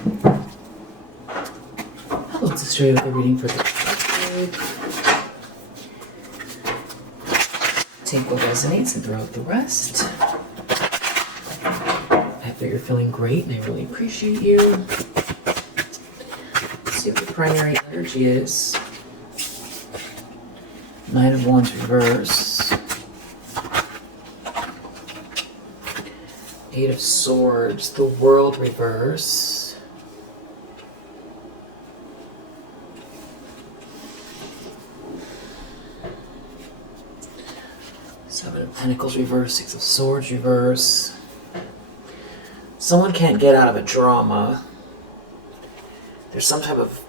Hello, it's Australia with a reading for the collective. Take what resonates and throw out the rest. I hope that you're feeling great and I really appreciate you. Let's see what the primary energy is. Nine of Wands reverse. Eight of Swords, the World reverse. Seven of Pentacles reverse, Six of Swords reverse. Someone can't get out of a drama. There's some type of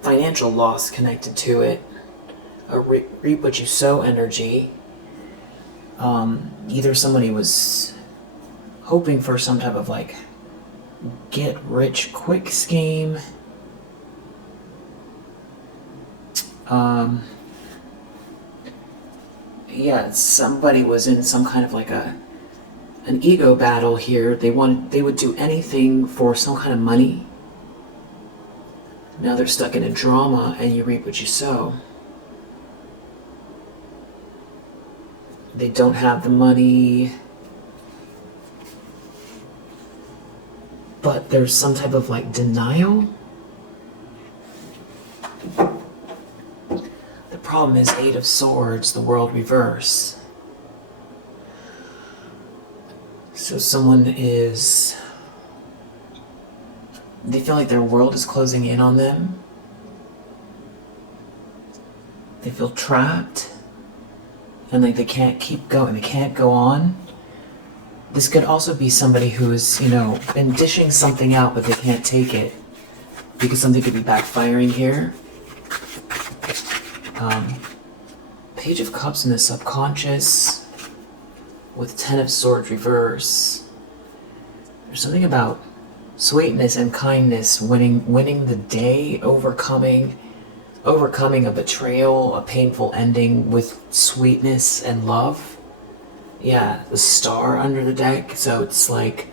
financial loss connected to it. A reap what you sow energy. Either somebody was hoping for some type of like get rich quick scheme. Yeah, somebody was in some kind of like an ego battle here. They would do anything for some kind of money. Now they're stuck in a drama and you reap what you sow. They don't have the money, but there's some type of like denial. The problem is Eight of Swords, the World reverse. So someone they feel like their world is closing in on them. They feel trapped. And like they can't keep going, they can't go on. This could also be somebody who is, been dishing something out, but they can't take it because something could be backfiring here. Page of Cups in the subconscious with Ten of Swords reverse. There's something about sweetness and kindness, winning the day, overcoming a betrayal, a painful ending with sweetness and love. Yeah, the Star under the deck. So it's like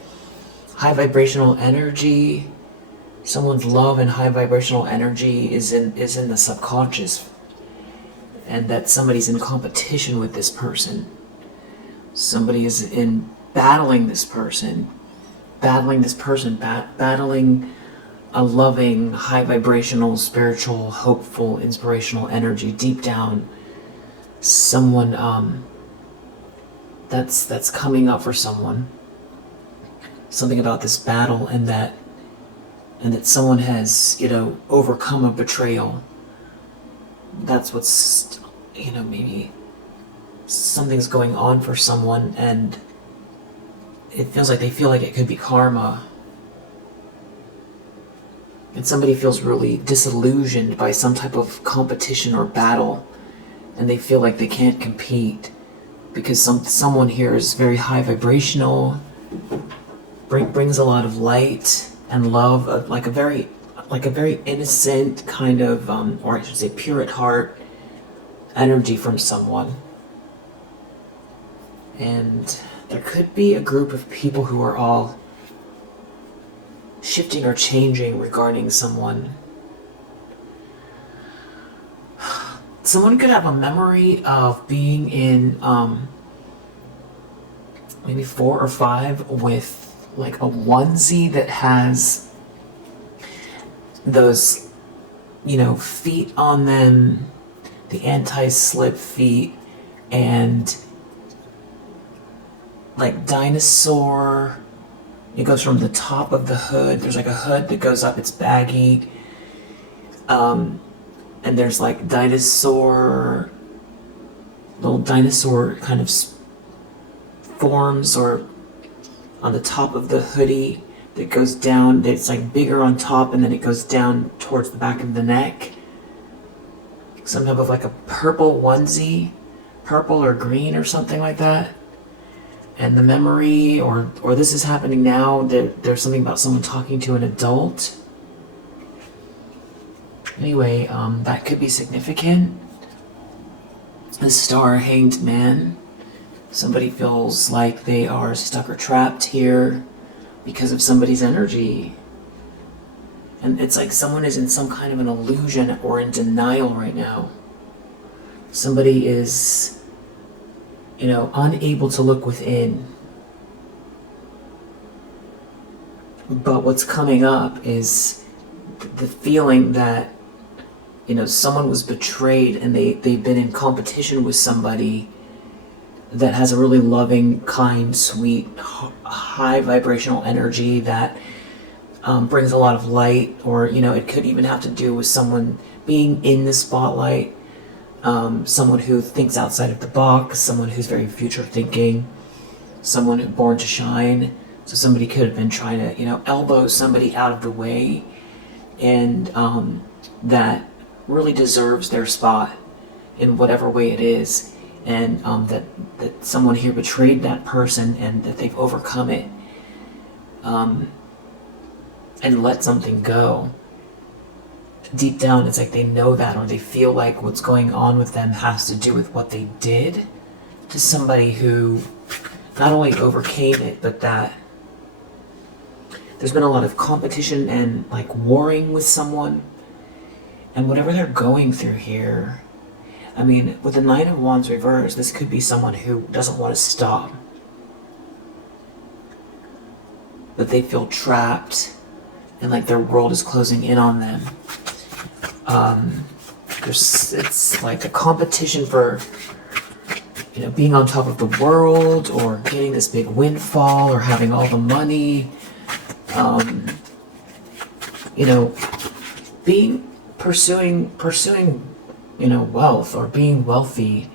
high vibrational energy. Someone's love and high vibrational energy is in the subconscious. And that somebody's in competition with this person. Somebody is battling this person, battling a loving, high vibrational, spiritual, hopeful, inspirational energy deep down. Someone that's coming up for someone. Something about this battle and that someone has, overcome a betrayal. That's what's, maybe something's going on for someone and it feels like they feel like it could be karma. And somebody feels really disillusioned by some type of competition or battle, and they feel like they can't compete because someone here is very high vibrational, brings a lot of light and love, like a very innocent kind of, or I should say, pure at heart energy from someone. And there could be a group of people who are all shifting or changing regarding someone. Someone could have a memory of being in maybe 4 or 5 with like a onesie that has those, feet on them, the anti-slip feet, and like dinosaur. It goes from the top of the hood. There's like a hood that goes up. It's baggy. And there's like little dinosaur kind of forms or on the top of the hoodie that goes down. It's like bigger on top and then it goes down towards the back of the neck. Some type of like a purple onesie, purple or green or something like that. And the memory, or this is happening now, there's something about someone talking to an adult. Anyway, that could be significant. The Star, Hanged Man. Somebody feels like they are stuck or trapped here because of somebody's energy. And it's like someone is in some kind of an illusion or in denial right now. Somebody is, unable to look within. But what's coming up is the feeling that, someone was betrayed and they've been in competition with somebody that has a really loving, kind, sweet, high vibrational energy that brings a lot of light, or, it could even have to do with someone being in the spotlight, someone who thinks outside of the box, someone who's very future thinking, someone who's born to shine. So somebody could have been trying to, elbow somebody out of the way, and that really deserves their spot in whatever way it is, and that someone here betrayed that person and that they've overcome it, and let something go. Deep down, it's like they know that, or they feel like what's going on with them has to do with what they did to somebody who not only overcame it, but that there's been a lot of competition and like warring with someone, and whatever they're going through here. I mean, with the Nine of Wands reversed, this could be someone who doesn't want to stop, but they feel trapped and like their world is closing in on them. It's like a competition for, being on top of the world, or getting this big windfall, or having all the money. Pursuing, wealth, or being wealthy.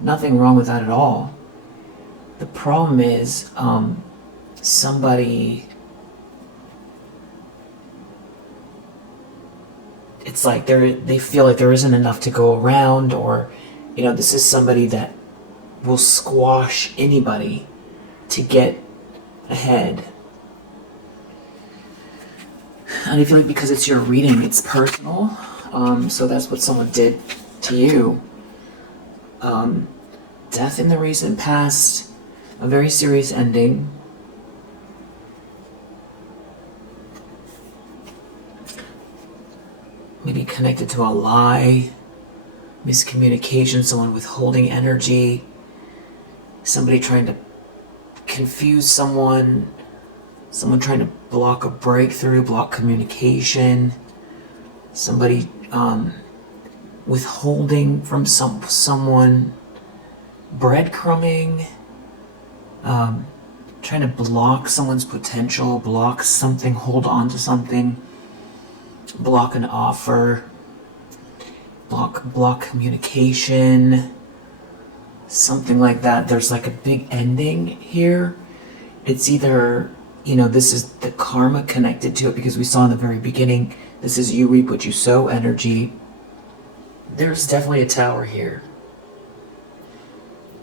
Nothing wrong with that at all. The problem is, somebody, it's like they feel like there isn't enough to go around, or, this is somebody that will squash anybody to get ahead. And I feel like because it's your reading, it's personal. So that's what someone did to you. Death in the recent past, a very serious ending. Maybe connected to a lie, miscommunication, someone withholding energy, somebody trying to confuse someone trying to block a breakthrough, block communication, somebody withholding from someone, breadcrumbing, trying to block someone's potential, block something, hold on to something, block an offer, block communication, something like that. There's like a big ending here. It's either, this is the karma connected to it, because we saw in the very beginning, this is you reap what you sow energy. There's definitely a tower here.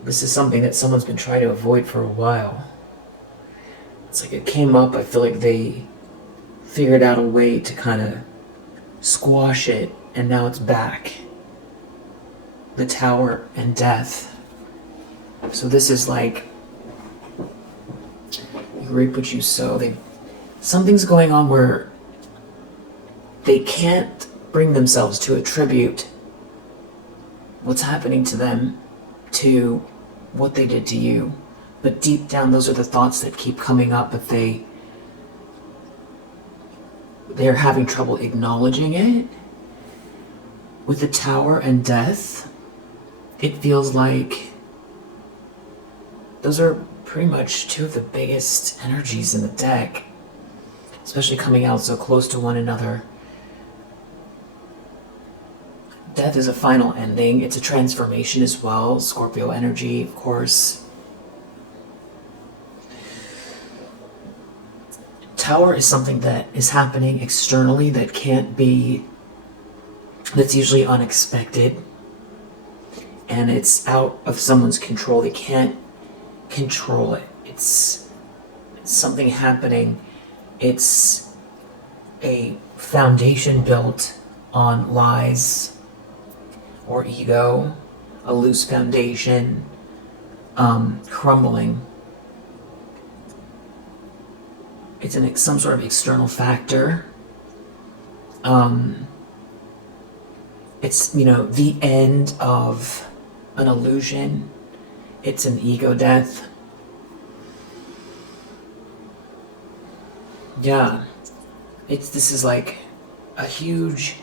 This is something that someone's been trying to avoid for a while. It's like it came up, I feel like they figured out a way to kind of squash it, and now it's back. The tower and death. So this is like, you reap what you sow. Something's going on where they can't bring themselves to attribute what's happening to them to what they did to you. But deep down, those are the thoughts that keep coming up, but they're having trouble acknowledging it. With the tower and death, it feels like those are pretty much two of the biggest energies in the deck, especially coming out so close to one another. Death is a final ending. It's a transformation as well. Scorpio energy, of course. Tower is something that is happening externally that that's usually unexpected. And it's out of someone's control. They can't control it. It's something happening. It's a foundation built on lies or ego, a loose foundation, crumbling. It's some sort of external factor. It's, the end of an illusion. It's an ego death. Yeah. This is like a huge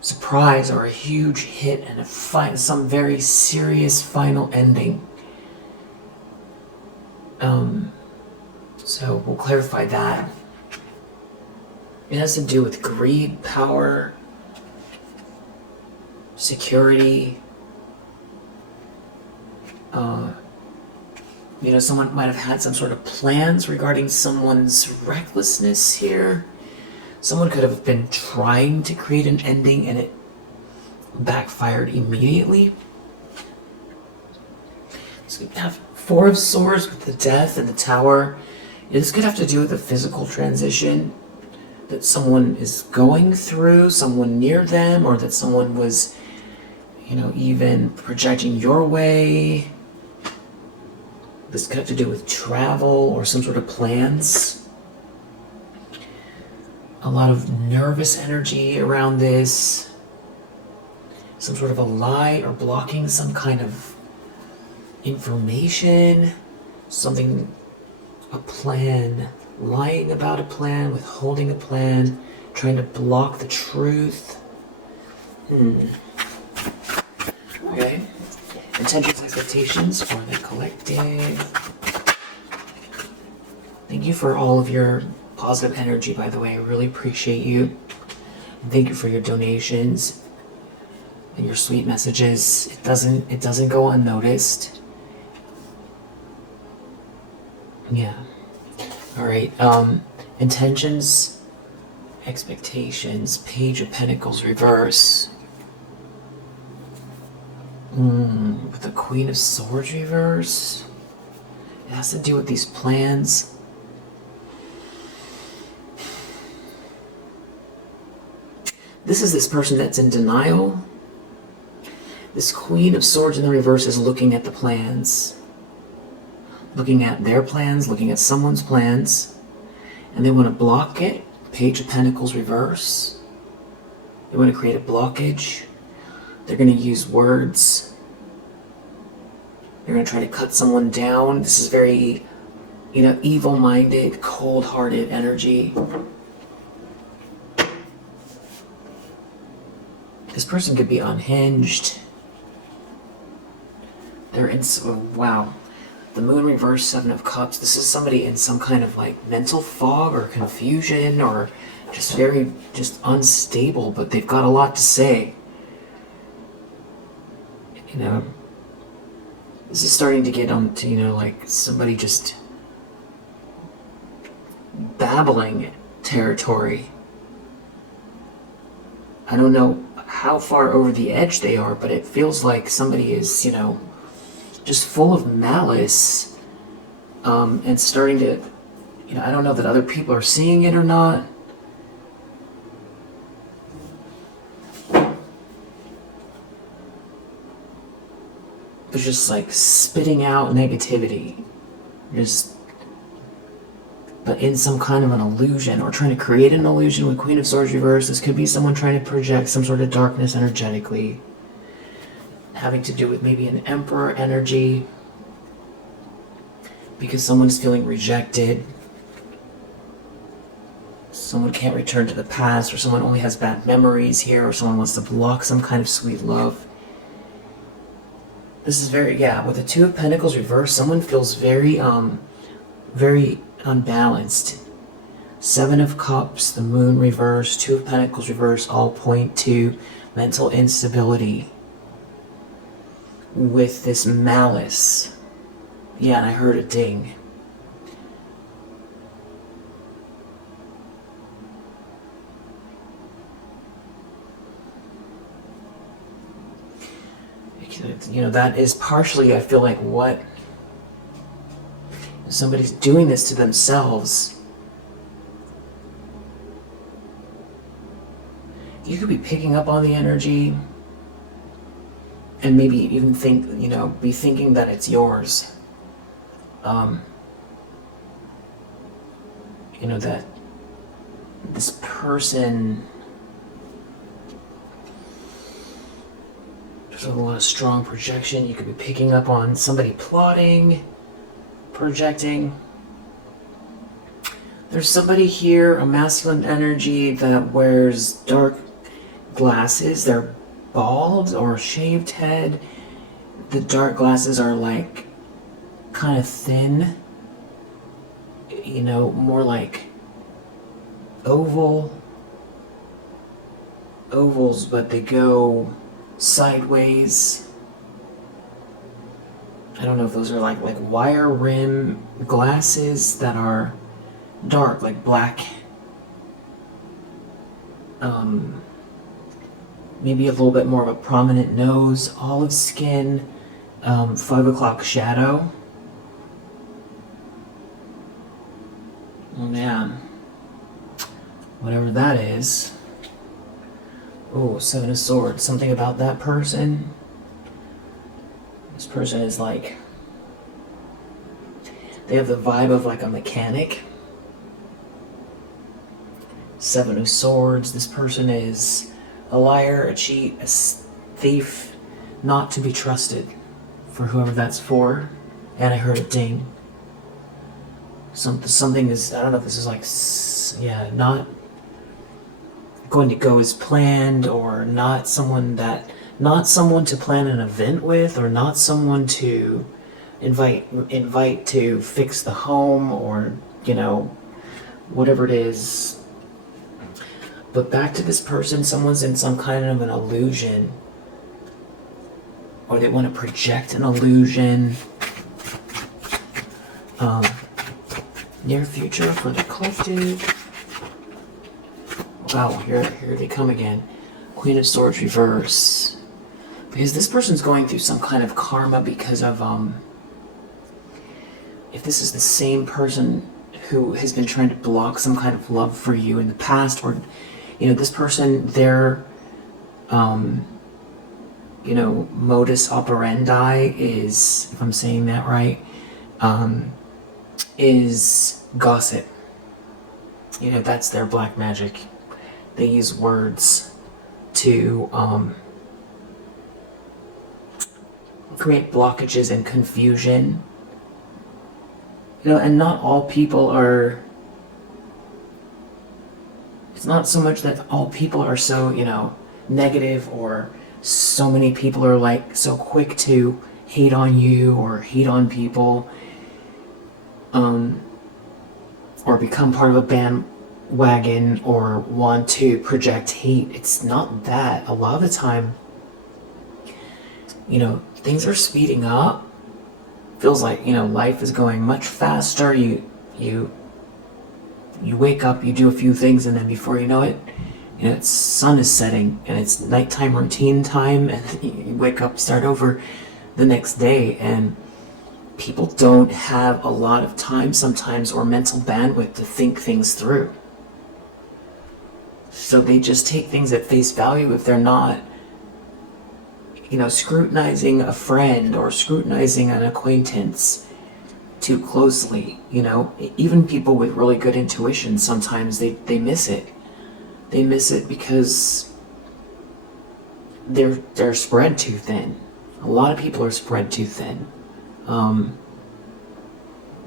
surprise or a huge hit and some very serious final ending. So we'll clarify that. It has to do with greed, power, security. Someone might have had some sort of plans regarding someone's recklessness here. Someone could have been trying to create an ending and it backfired immediately. So we have Four of Swords with the Death and the Tower. This could have to do with a physical transition that someone is going through, someone near them, or that someone was, even projecting your way. This could have to do with travel or some sort of plans. A lot of nervous energy around this. Some sort of a lie or blocking some kind of information. Something, a plan. Lying about a plan, withholding a plan, trying to block the truth. Okay. Intentions, expectations for the collective. Thank you for all of your positive energy, by the way. I really appreciate you. And thank you for your donations and your sweet messages. It doesn't go unnoticed. Yeah. All right. Intentions, expectations, Page of Pentacles reverse. With the Queen of Swords reverse. It has to do with these plans. This is this person that's in denial. This Queen of Swords in the reverse is looking at the plans. Looking at their plans, looking at someone's plans. And they want to block it. Page of Pentacles reverse. They want to create a blockage. They're going to use words. They're going to try to cut someone down. This is very, evil-minded, cold-hearted energy. This person could be unhinged. They're in, wow. The Moon reverse, Seven of Cups. This is somebody in some kind of mental fog or confusion or just very unstable, but they've got a lot to say. This is starting to get onto, somebody just babbling territory. I don't know how far over the edge they are, but it feels like somebody is, just full of malice, and starting to, I don't know that other people are seeing it or not. They're just spitting out negativity, but in some kind of an illusion, or trying to create an illusion with Queen of Swords reverse. This could be someone trying to project some sort of darkness energetically, having to do with maybe an Emperor energy, because someone is feeling rejected. Someone can't return to the past, or someone only has bad memories here, or someone wants to block some kind of sweet love. This is very, with the Two of Pentacles reversed, someone feels very, very unbalanced. Seven of Cups, the Moon reversed, Two of Pentacles reversed, all point to mental instability with this malice. Yeah, and I heard a ding. That is partially, I feel like, what somebody's doing this to themselves. You could be picking up on the energy and maybe even be thinking that it's yours. That this person So a lot of strong projection. You could be picking up on somebody plotting, projecting. There's somebody here, a masculine energy that wears dark glasses. They're bald or shaved head. The dark glasses are like kind of thin, you know, more like ovals, but they go sideways. I don't know if those are like wire rim glasses that are dark, like black. Maybe a little bit more of a prominent nose, olive skin, 5 o'clock shadow. Oh man. Whatever that is. Oh, 7 of Swords. Something about that person. This person is like... They have the vibe of like a mechanic. 7 of Swords. This person is a liar, a cheat, a thief, not to be trusted, for whoever that's for. And I heard a ding. Something is, I don't know if this is like, yeah, not going to go as planned, or not someone to plan an event with, or not someone to invite to fix the home, or, you know, whatever it is. But back to this person, someone's in some kind of an illusion, or they want to project an illusion. Near future for the collective. Wow, here they come again. Queen of Swords reverse. Because this person's going through some kind of karma because of, if this is the same person who has been trying to block some kind of love for you in the past, or, you know, this person, their, you know, modus operandi is, if I'm saying that right, is gossip. You know, that's their black magic. They use words to create blockages and confusion. You know, and not all people are... It's not so much that all people are so, you know, negative, or so many people are like so quick to hate on you or hate on people. Or become part of a bandwagon, or want to project hate. It's not that. A lot of the time, you know, things are speeding up. Feels like, you know, life is going much faster. You wake up, you do a few things, and then before you know it, you know, it's sun is setting, and it's nighttime routine time, and you wake up, start over the next day, and people don't have a lot of time sometimes, or mental bandwidth, to think things through. So they just take things at face value if they're not, you know, scrutinizing a friend or scrutinizing an acquaintance too closely. You know, even people with really good intuition, sometimes they miss it. They miss it because they're spread too thin. A lot of people are spread too thin.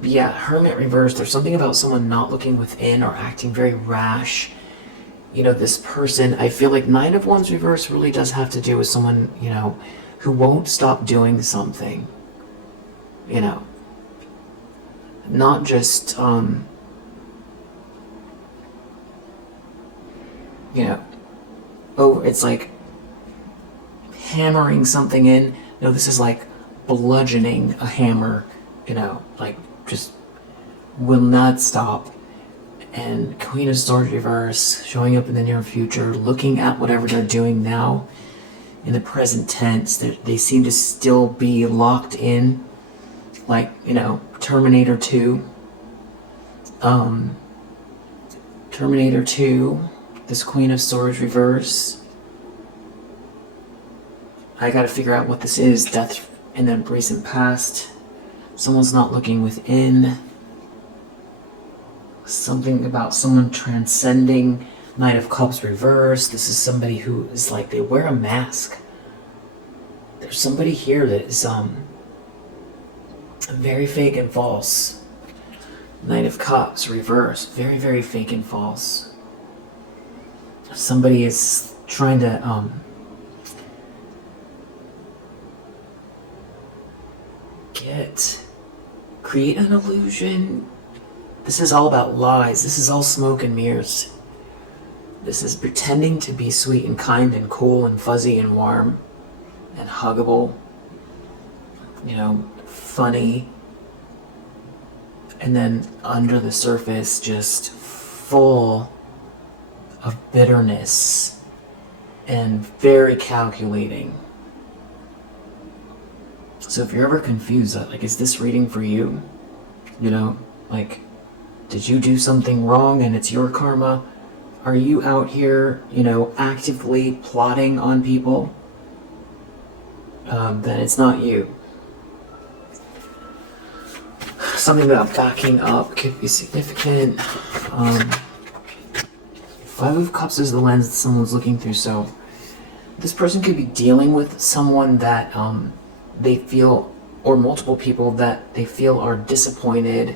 Yeah, Hermit reversed. There's something about someone not looking within or acting very rash. You know, this person, I feel like 9 of Wands reverse really does have to do with someone, you know, who won't stop doing something. You know, not just, you know, oh, it's like hammering something in. No, this is like bludgeoning a hammer, you know, like just will not stop. And Queen of Swords reverse, showing up in the near future, looking at whatever they're doing now in the present tense. They seem to still be locked in, like, you know, Terminator 2. Terminator 2, this Queen of Swords reverse. I gotta figure out what this is. Death in the recent past. Someone's not looking within. Something about someone transcending. Knight of Cups reverse. This is somebody who is like, they wear a mask. there's somebody here that is very fake and false. Knight of Cups, reverse. Very, very fake and false. Somebody is trying to create an illusion. This is all about lies. This is all smoke and mirrors. This is pretending to be sweet and kind and cool and fuzzy and warm and huggable, funny. And then under the surface, just full of bitterness and very calculating. So if you're ever confused, is this reading for you? Did you do something wrong and it's your karma? Are you out here, actively plotting on people? Then it's not you. Something about backing up could be significant. Five of Cups is the lens that someone's looking through, so this person could be dealing with someone that they feel, or multiple people that they feel are disappointed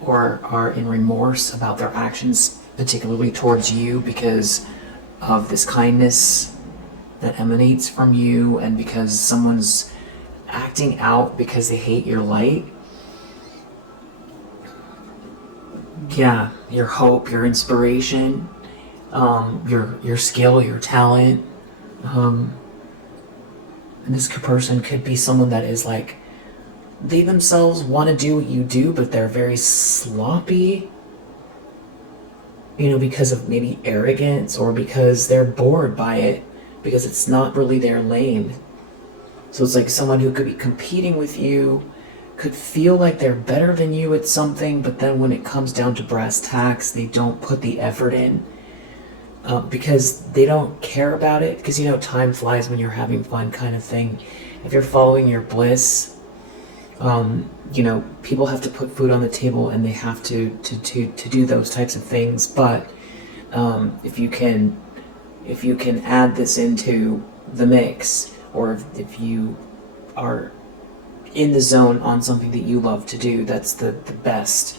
or are in remorse about their actions, particularly towards you, because of this kindness that emanates from you, and because someone's acting out because they hate your light. Yeah, your hope, your inspiration, your skill, your talent. And this person could be someone that is they themselves want to do what you do, but they're very sloppy, because of maybe arrogance, or because they're bored by it, because it's not really their lane. So it's like someone who could be competing with you, could feel like they're better than you at something, but then when it comes down to brass tacks, they don't put the effort in. Because they don't care about it, because time flies when you're having fun, kind of thing. If you're following your bliss, people have to put food on the table, and they have to do those types of things. But if you can add this into the mix, or if you are in the zone on something that you love to do, that's the best.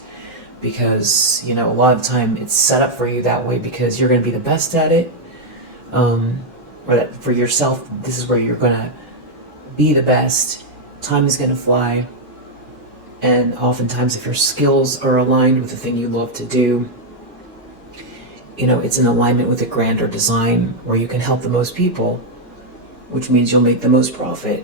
Because a lot of the time it's set up for you that way, because you're going to be the best at it, or that for yourself, this is where you're going to be the best. Time is going to fly, and oftentimes if your skills are aligned with the thing you love to do, it's in alignment with a grander design where you can help the most people, which means you'll make the most profit.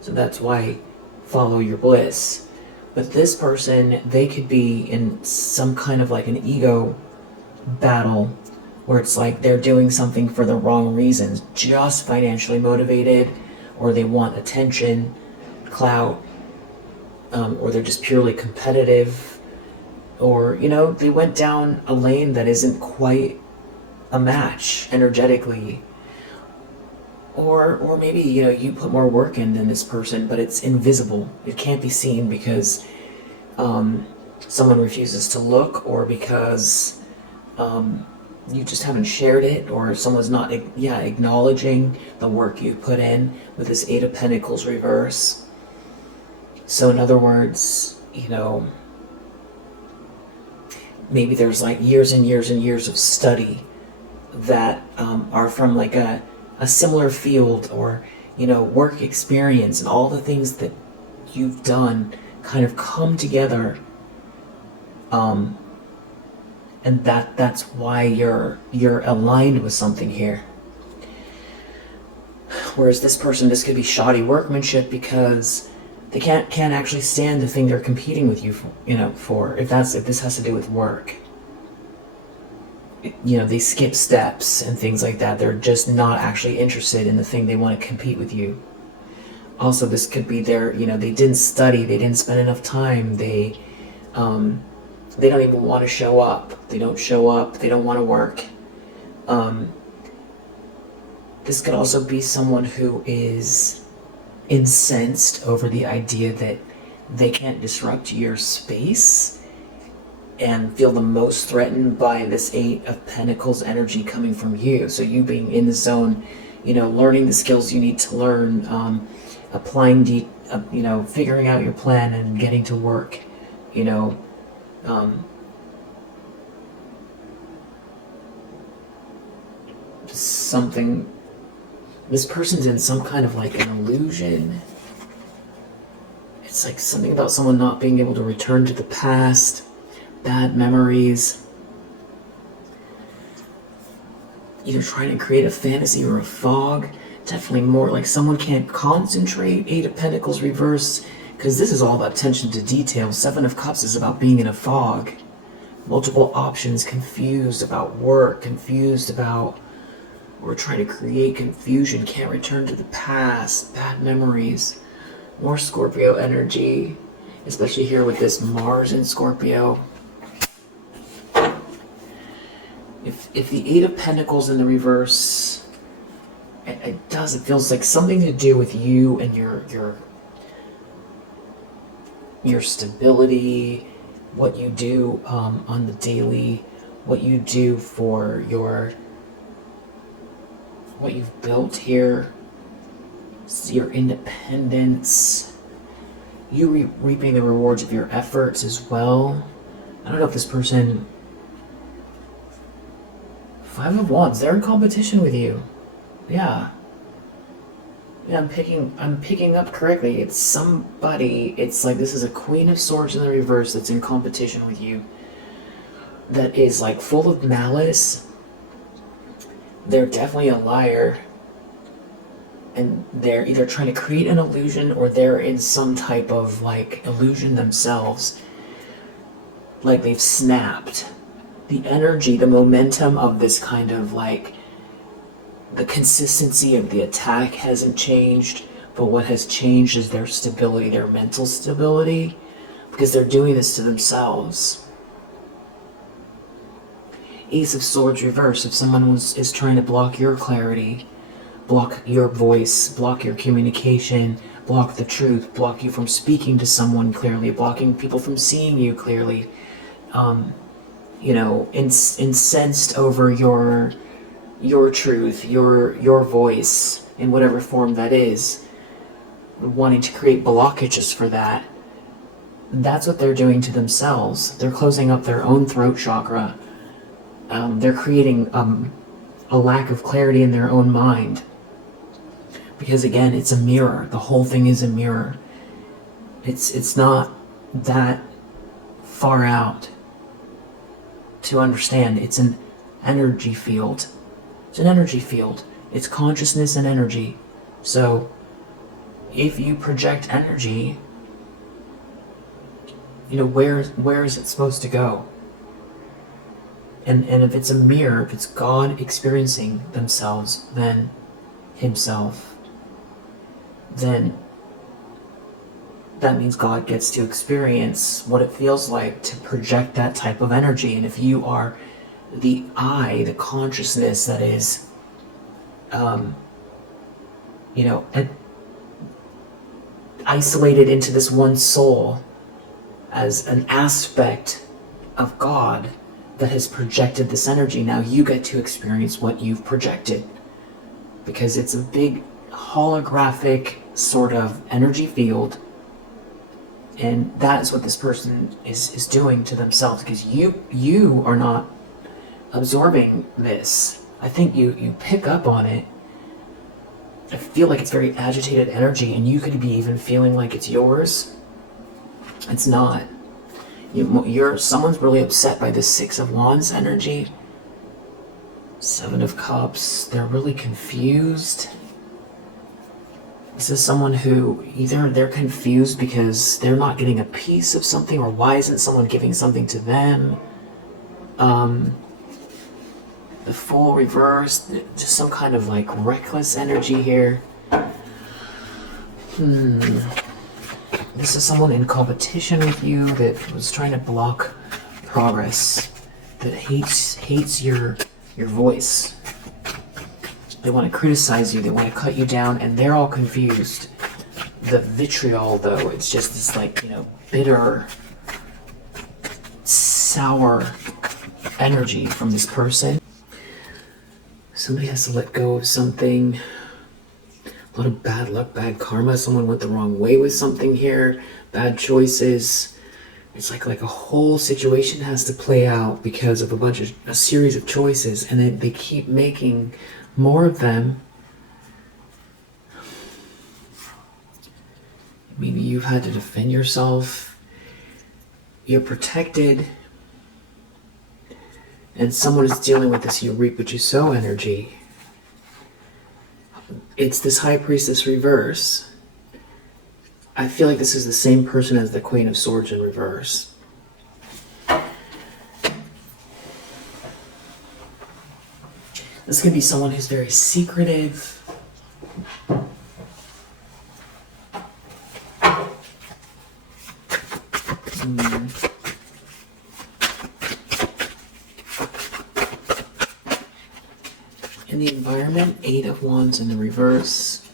So that's why follow your bliss. But this person, they could be in some kind of an ego battle, where it's they're doing something for the wrong reasons, just financially motivated, or they want attention, clout, or they're just purely competitive, or, they went down a lane that isn't quite a match energetically. Or maybe, you put more work in than this person, but it's invisible. It can't be seen because someone refuses to look, or because you just haven't shared it, or someone's not acknowledging the work you put in with this Eight of Pentacles reverse. So in other words, maybe there's years and years and years of study that are from a similar field, or work experience, and all the things that you've done kind of come together, and that's why you're aligned with something here. Whereas this person, this could be shoddy workmanship, because they can't actually stand the thing they're competing with you for, if this has to do with work. They skip steps and things like that. They're just not actually interested in the thing they want to compete with you. Also, this could be they didn't study, they didn't spend enough time, they don't even want to show up. They don't show up, they don't want to work. This could also be someone who is incensed over the idea that they can't disrupt your space, and feel the most threatened by this Eight of Pentacles energy coming from you. So you being in the zone, learning the skills you need to learn, applying figuring out your plan and getting to work, something. This person's in some kind of like an illusion. It's like something about someone not being able to return to the past, bad memories, either trying to create a fantasy or a fog. Definitely more like someone can't concentrate. Eight of Pentacles reversed, because this is all about attention to detail. Seven of Cups is about being in a fog. Multiple options, confused about work, confused about, we're trying to create confusion, can't return to the past, bad memories. More Scorpio energy, especially here with this Mars in Scorpio. If the Eight of Pentacles in the reverse, it feels like something to do with you and your stability, what you do on the daily, what you do for what you've built here, your independence, you reaping the rewards of your efforts as well. I don't know if this person, Five of Wands, they're in competition with you. Yeah, I'm picking up correctly. It's somebody, it's like this is a Queen of Swords in the reverse that's in competition with you, that is like full of malice. They're definitely a liar, and they're either trying to create an illusion or they're in some type of like illusion themselves, like they've snapped. The energy, the momentum of this kind of like, the consistency of the attack hasn't changed, but what has changed is their stability, their mental stability, because they're doing this to themselves. Ace of Swords reverse. If someone is trying to block your clarity, block your voice, block your communication, block the truth, block you from speaking to someone clearly, blocking people from seeing you clearly, incensed over your truth, your voice, in whatever form that is, wanting to create blockages for that, that's what they're doing to themselves. They're closing up their own throat chakra. They're creating a lack of clarity in their own mind. Because again, it's a mirror. The whole thing is a mirror. It's not that far out to understand. It's an energy field. It's an energy field. It's consciousness and energy. So if you project energy, where is it supposed to go? And if it's a mirror, if it's God experiencing themselves, then himself, then that means God gets to experience what it feels like to project that type of energy. And if you are the I, the consciousness that is, isolated into this one soul as an aspect of God that has projected this energy, now you get to experience what you've projected. Because it's a big holographic sort of energy field, and that is what this person is doing to themselves, because you are not absorbing this. I think you pick up on it. I feel like it's very agitated energy, and you could be even feeling like it's yours. It's not. Someone's really upset by the Six of Wands energy. Seven of Cups, they're really confused. This is someone who either they're confused because they're not getting a piece of something, or why isn't someone giving something to them? The Fool reversed, just some kind of like reckless energy here. This is someone in competition with you that was trying to block progress, that hates your voice. They want to criticize you, they want to cut you down, and they're all confused. The vitriol, though, it's just this like, bitter, sour energy from this person. Somebody has to let go of something. A lot of bad luck, bad karma. Someone went the wrong way with something here. Bad choices. It's like a whole situation has to play out because of a series of choices, and they keep making more of them. Maybe you've had to defend yourself. You're protected. And someone is dealing with this you reap what you sow energy. It's this High Priestess reverse. I feel like this is the same person as the Queen of Swords in reverse. This could be someone who's very secretive. In the environment, 8 of Wands in the reverse.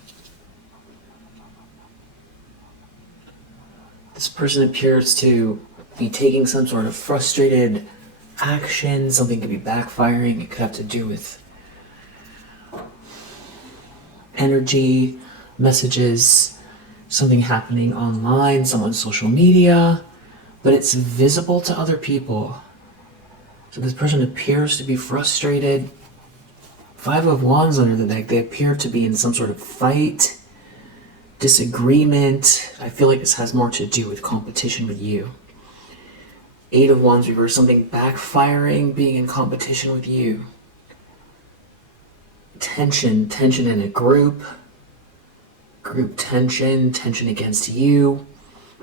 This person appears to be taking some sort of frustrated action. Something could be backfiring. It could have to do with energy, messages, something happening online, someone's social media, but it's visible to other people. So this person appears to be frustrated. 5 of Wands under the deck. They appear to be in some sort of fight, disagreement. I feel like this has more to do with competition with you. 8 of Wands reverse. Something backfiring, being in competition with you. Tension in a group tension against you,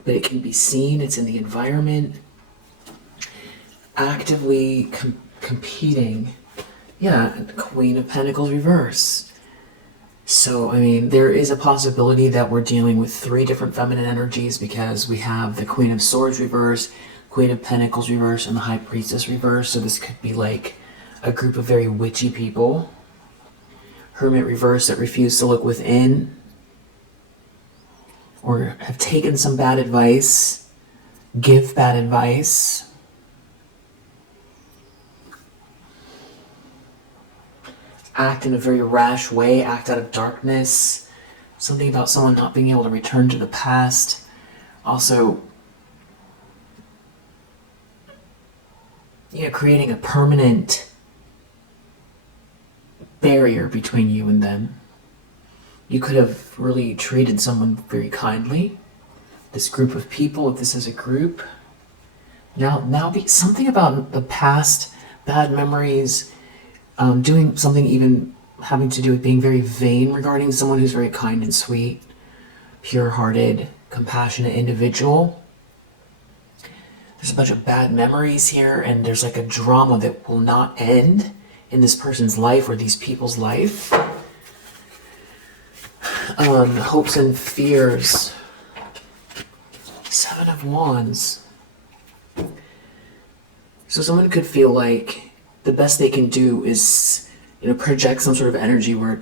but it can be seen, it's in the environment. Actively competing. Yeah, Queen of Pentacles reverse. So, I mean, there is a possibility that we're dealing with 3 different feminine energies because we have the Queen of Swords reverse, Queen of Pentacles reverse, and the High Priestess reverse. So this could be like a group of very witchy people. Hermit reverse that refuse to look within or have taken some bad advice, give bad advice. Act in a very rash way, act out of darkness. Something about someone not being able to return to the past. Also, creating a permanent barrier between you and them. You could have really treated someone very kindly. This group of people, if this is a group. Now be something about the past, bad memories, doing something even having to do with being very vain regarding someone who's very kind and sweet, pure-hearted, compassionate individual. There's a bunch of bad memories here, and there's like a drama that will not end in this person's life or these people's life. Hopes and fears. 7 of Wands. So someone could feel like the best they can do is, project some sort of energy where it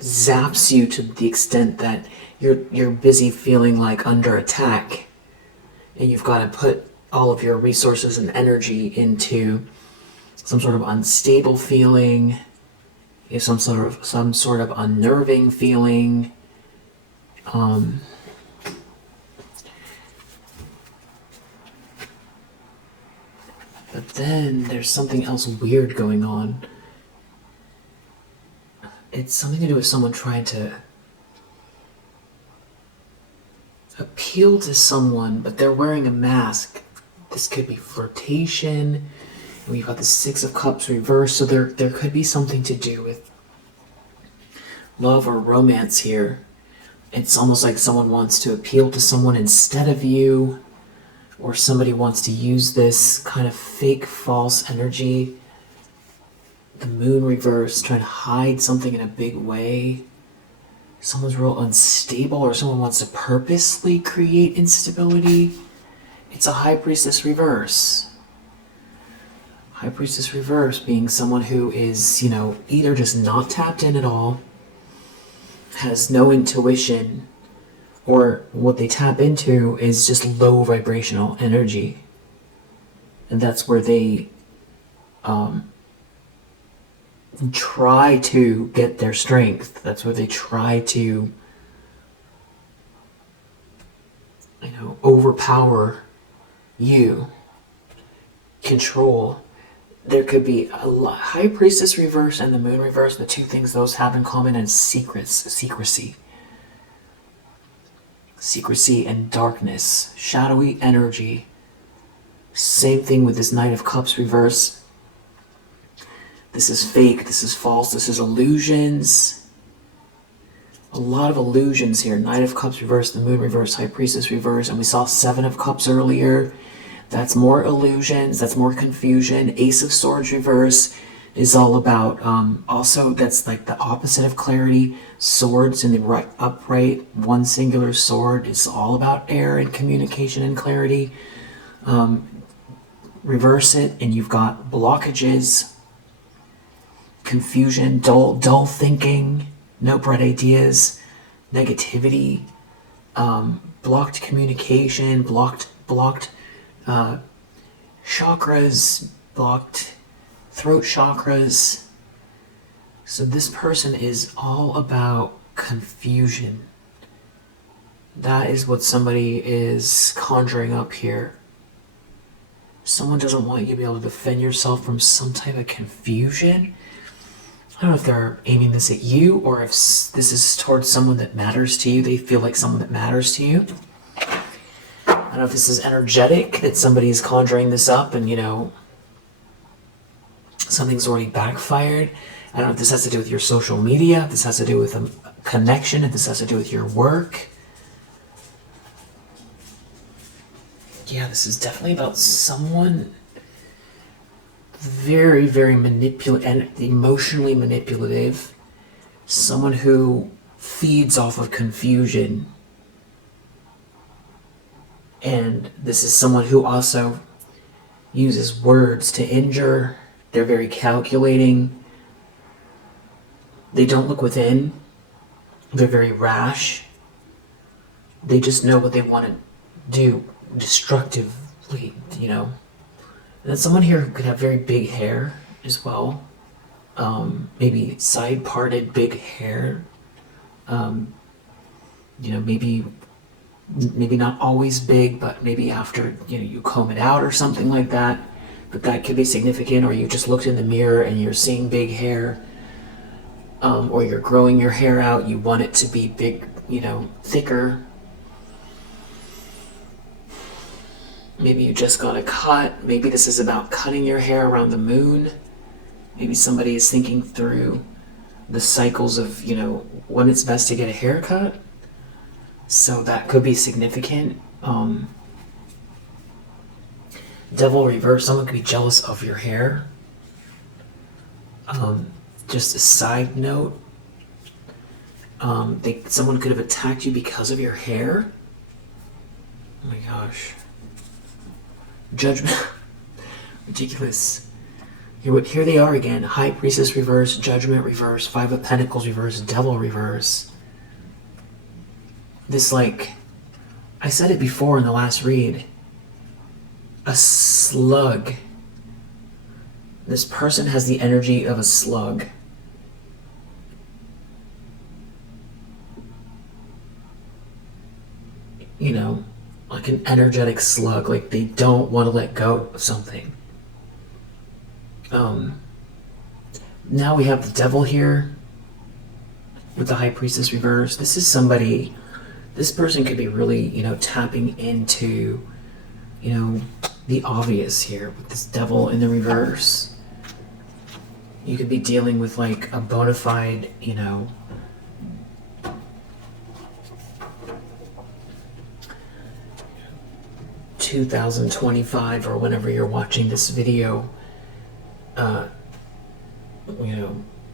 zaps you to the extent that you're busy feeling like under attack, and you've got to put all of your resources and energy into some sort of unstable feeling, some sort of unnerving feeling. But then there's something else weird going on. It's something to do with someone trying to appeal to someone, but they're wearing a mask. This could be flirtation. And we've got the 6 of Cups reversed, so there could be something to do with love or romance here. It's almost like someone wants to appeal to someone instead of you, or somebody wants to use this kind of fake, false energy. The Moon reverse, trying to hide something in a big way. Someone's real unstable, or someone wants to purposely create instability. It's a High Priestess reverse. High Priestess reverse being someone who is, either just not tapped in at all, has no intuition, or what they tap into is just low vibrational energy. And that's where they try to get their strength. That's where they try to, overpower you, control. There could be a High Priestess reverse and the Moon reverse. The two things those have in common is secrecy. Secrecy and darkness, shadowy energy. Same thing with this Knight of Cups reverse. This is fake, this is false, this is illusions. A lot of illusions here. Knight of Cups reverse, the Moon reverse, High Priestess reverse, and we saw Seven of Cups earlier. That's more illusions, that's more confusion. Ace of Swords reverse is all about, also that's like the opposite of clarity. Swords in the right, upright, one singular sword is all about air and communication and clarity. Reverse it and you've got blockages, confusion, dull thinking, no bright ideas, negativity, blocked communication, blocked chakras, blocked throat chakras. So this person is all about confusion. That is what somebody is conjuring up here. Someone doesn't want you to be able to defend yourself from some type of confusion. I don't know if they're aiming this at you or if this is towards someone that matters to you. They feel like someone that matters to you. I don't know if this is energetic, that somebody is conjuring this up and, something's already backfired. I don't know if this has to do with your social media, if this has to do with a connection, if this has to do with your work. Yeah, this is definitely about someone very, very manipulative and emotionally manipulative. Someone who feeds off of confusion. And this is someone who also uses words to injure. They're very calculating. They don't look within. They're very rash. They just know what they want to do destructively, And then someone here who could have very big hair as well. Maybe side-parted big hair. Maybe not always big, but maybe after, you comb it out or something like that. But that could be significant, or you just looked in the mirror and you're seeing big hair. Or you're growing your hair out, you want it to be big, thicker. Maybe you just got a cut. Maybe this is about cutting your hair around the moon. Maybe somebody is thinking through the cycles of, when it's best to get a haircut. So that could be significant. Devil reverse, someone could be jealous of your hair. Just a side note, someone could have attacked you because of your hair. Oh my gosh. Judgment. Ridiculous. Here they are again. High Priestess reverse, Judgment reverse, Five of Pentacles reverse, Devil reverse. This, I said it before in the last read. A slug. This person has the energy of a slug. Like an energetic slug. Like they don't want to let go of something. Now we have the Devil here with the High Priestess reverse. This is somebody, this person could be really, tapping into, the obvious here with this Devil in the reverse. You could be dealing with like a bona fide, 2025 or whenever you're watching this video,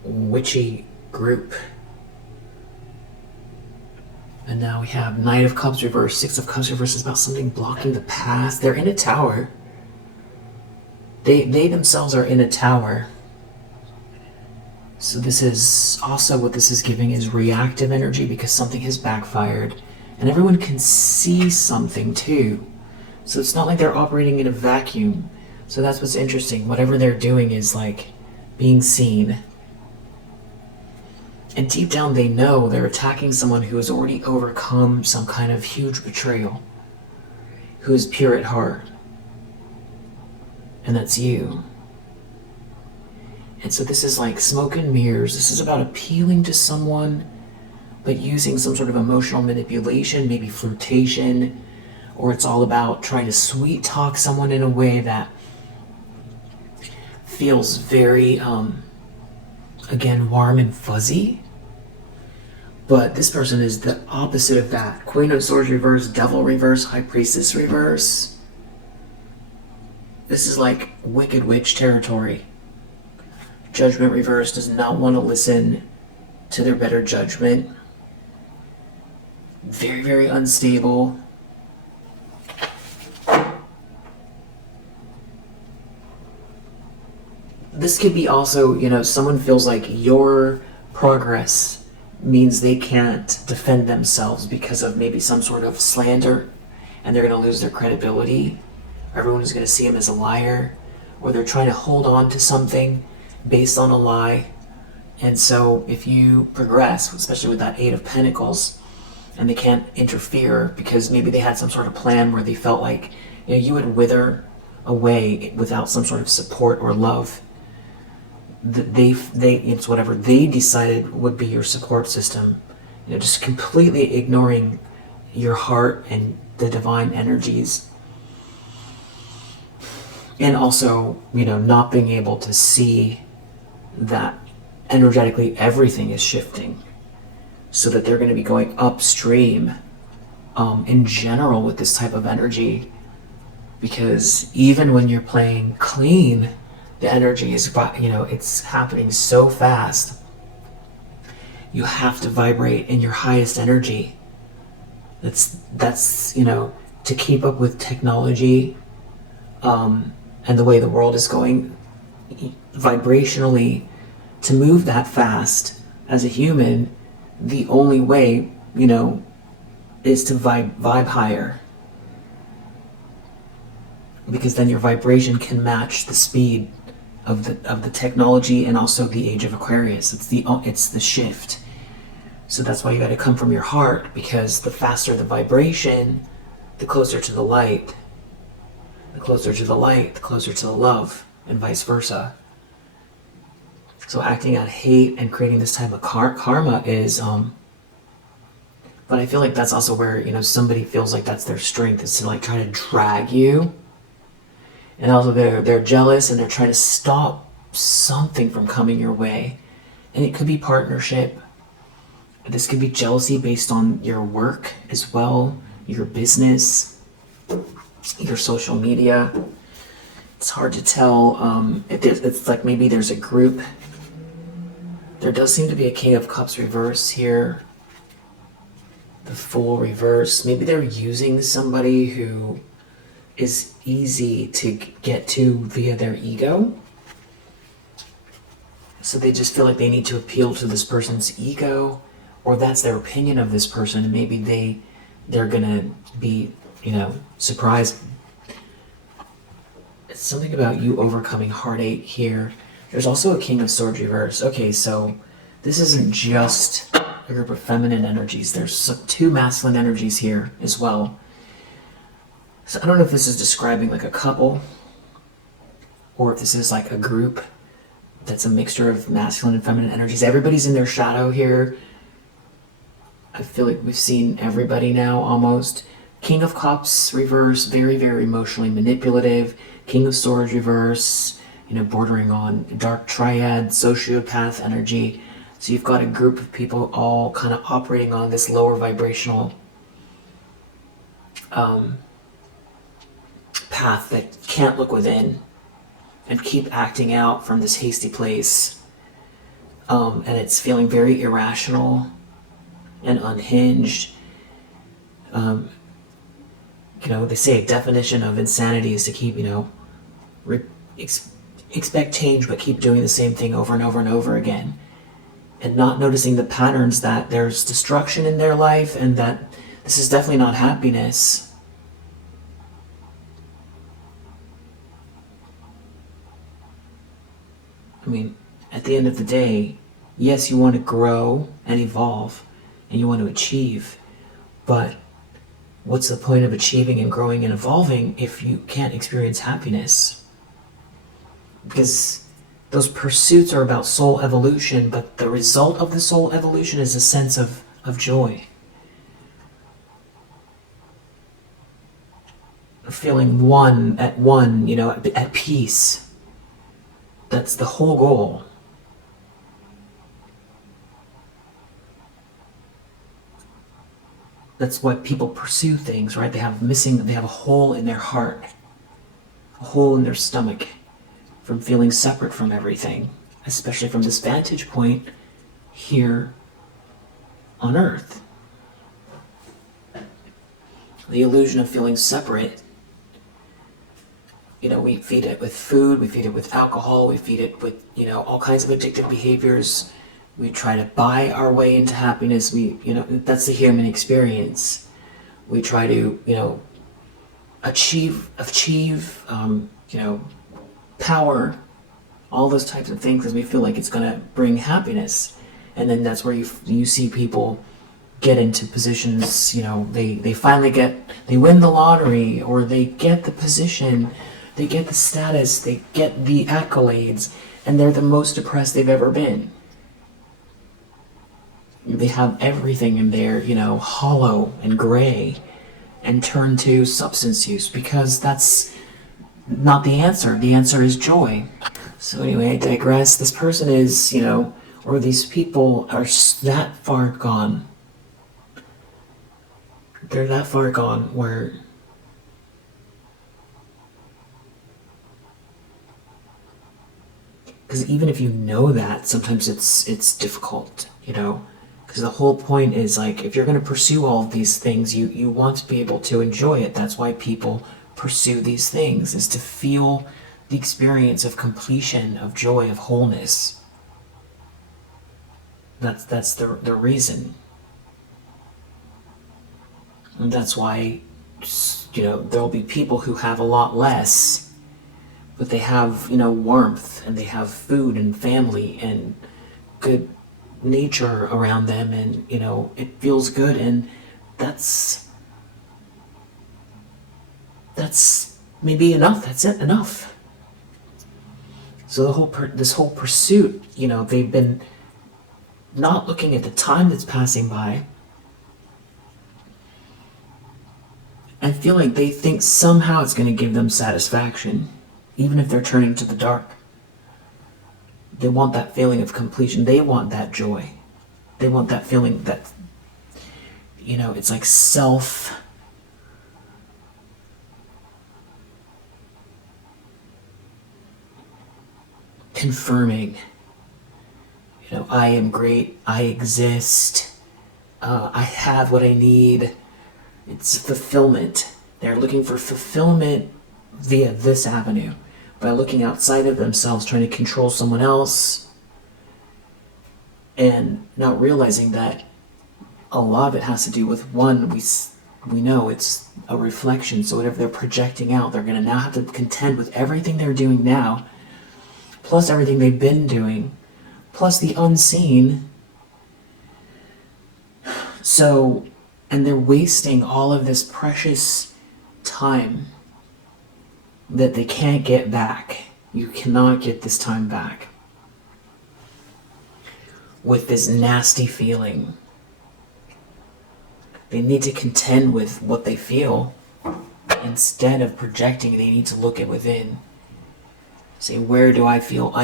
witchy group. And now we have Knight of Cups reverse, Six of Cups reverse is about something blocking the path. They're in a tower. They themselves are in a tower. So this is also what this is giving is reactive energy because something has backfired. And everyone can see something too. So it's not like they're operating in a vacuum. So that's what's interesting. Whatever they're doing is like being seen. And deep down they know they're attacking someone who has already overcome some kind of huge betrayal, who is pure at heart. And that's you. And so this is like smoke and mirrors. This is about appealing to someone, but using some sort of emotional manipulation, maybe flirtation, or it's all about trying to sweet talk someone in a way that feels very, again, warm and fuzzy. But this person is the opposite of that. Queen of Swords reverse, Devil reverse, High Priestess reverse. This is like Wicked Witch territory. Judgment reverse, does not want to listen to their better judgment. Very, very unstable. This could be also, someone feels like your progress means they can't defend themselves because of maybe some sort of slander, and they're going to lose their credibility. Everyone is going to see them as a liar, or they're trying to hold on to something based on a lie. And so if you progress, especially with that Eight of Pentacles, and they can't interfere because maybe they had some sort of plan where they felt like you would wither away without some sort of support or love. It's whatever they decided would be your support system. Just completely ignoring your heart and the divine energies. And also, not being able to see that energetically everything is shifting, so that they're going to be going upstream in general with this type of energy. Because even when you're playing clean, the energy is, it's happening so fast. You have to vibrate in your highest energy. That's to keep up with technology and the way the world is going vibrationally. To move that fast as a human, the only way, is to vibe higher. Because then your vibration can match the speed of the technology and also the age of Aquarius. It's the shift. So that's why you got to come from your heart, because the faster the vibration, the closer to the light. The closer to the light, the closer to the love, and vice versa. So acting out hate and creating this type of karma is, but I feel like that's also where, somebody feels like that's their strength, is to like try to drag you. And also they're jealous and they're trying to stop something from coming your way. And it could be partnership. This could be jealousy based on your work as well, your business, your social media. It's hard to tell. It's like maybe there's a group. There does seem to be a King of Cups reverse here. The Fool reverse. Maybe they're using somebody who is easy to get to via their ego. So they just feel like they need to appeal to this person's ego, or that's their opinion of this person, and maybe they're gonna be, surprised. It's something about you overcoming heartache here. There's also a King of Swords reverse. Okay, so this isn't just a group of feminine energies. There's two masculine energies here as well. So I don't know if this is describing like a couple, or if this is like a group that's a mixture of masculine and feminine energies. Everybody's in their shadow here. I feel like we've seen everybody now almost. King of Cups reverse, very, very emotionally manipulative. King of Swords reverse, bordering on dark triad, sociopath energy. So you've got a group of people all kind of operating on this lower vibrational path that can't look within and keep acting out from this hasty place. And it's feeling very irrational and unhinged. They say a definition of insanity is to keep, expect change, but keep doing the same thing over and over and over again. And not noticing the patterns that there's destruction in their life, and that this is definitely not happiness. I mean, at the end of the day, Yes, you want to grow and evolve, and you want to achieve, but what's the point of achieving and growing and evolving if you can't experience happiness? Because those pursuits are about soul evolution, but the result of the soul evolution is a sense of joy. Feeling one, at peace. That's the whole goal. That's why people pursue things, right? They have a hole in their heart, a hole in their stomach from feeling separate from everything, especially from this vantage point here on Earth. The illusion of feeling separate, we feed it with food, we feed it with alcohol, we feed it with, all kinds of addictive behaviors. We try to buy our way into happiness. That's the human experience. We try to, achieve, power, all those types of things because we feel like it's going to bring happiness. And then that's where you see people get into positions, they finally they win the lottery, or they get the position, they get the status, they get the accolades, and they're the most depressed they've ever been. They have everything in there, hollow and gray, and turn to substance use because that's not the answer. The answer is joy. So anyway, I digress. This person is, or these people are that far gone. They're that far gone where because even if you know that, sometimes it's difficult, because the whole point is like if you're going to pursue all of these things, you want to be able to enjoy it. That's why people pursue these things, is to feel the experience of completion, of joy, of wholeness. That's the reason. And that's why, there'll be people who have a lot less, but they have, warmth, and they have food and family and good nature around them, and, it feels good, and that's maybe enough. That's it, enough. So this whole pursuit, they've been not looking at the time that's passing by. I feel like they think somehow it's going to give them satisfaction, even if they're turning to the dark. They want that feeling of completion. They want that joy. They want that feeling that, it's like confirming. I am great. I exist. I have what I need. It's fulfillment. They're looking for fulfillment via this avenue, by looking outside of themselves, trying to control someone else, and not realizing that a lot of it has to do with, one, we know it's a reflection, so whatever they're projecting out, they're going to now have to contend with everything they're doing now, plus everything they've been doing, plus the unseen. So, and they're wasting all of this precious time that they can't get back. You cannot get this time back. With this nasty feeling. They need to contend with what they feel. Instead of projecting, they need to look at within. Say, where do I feel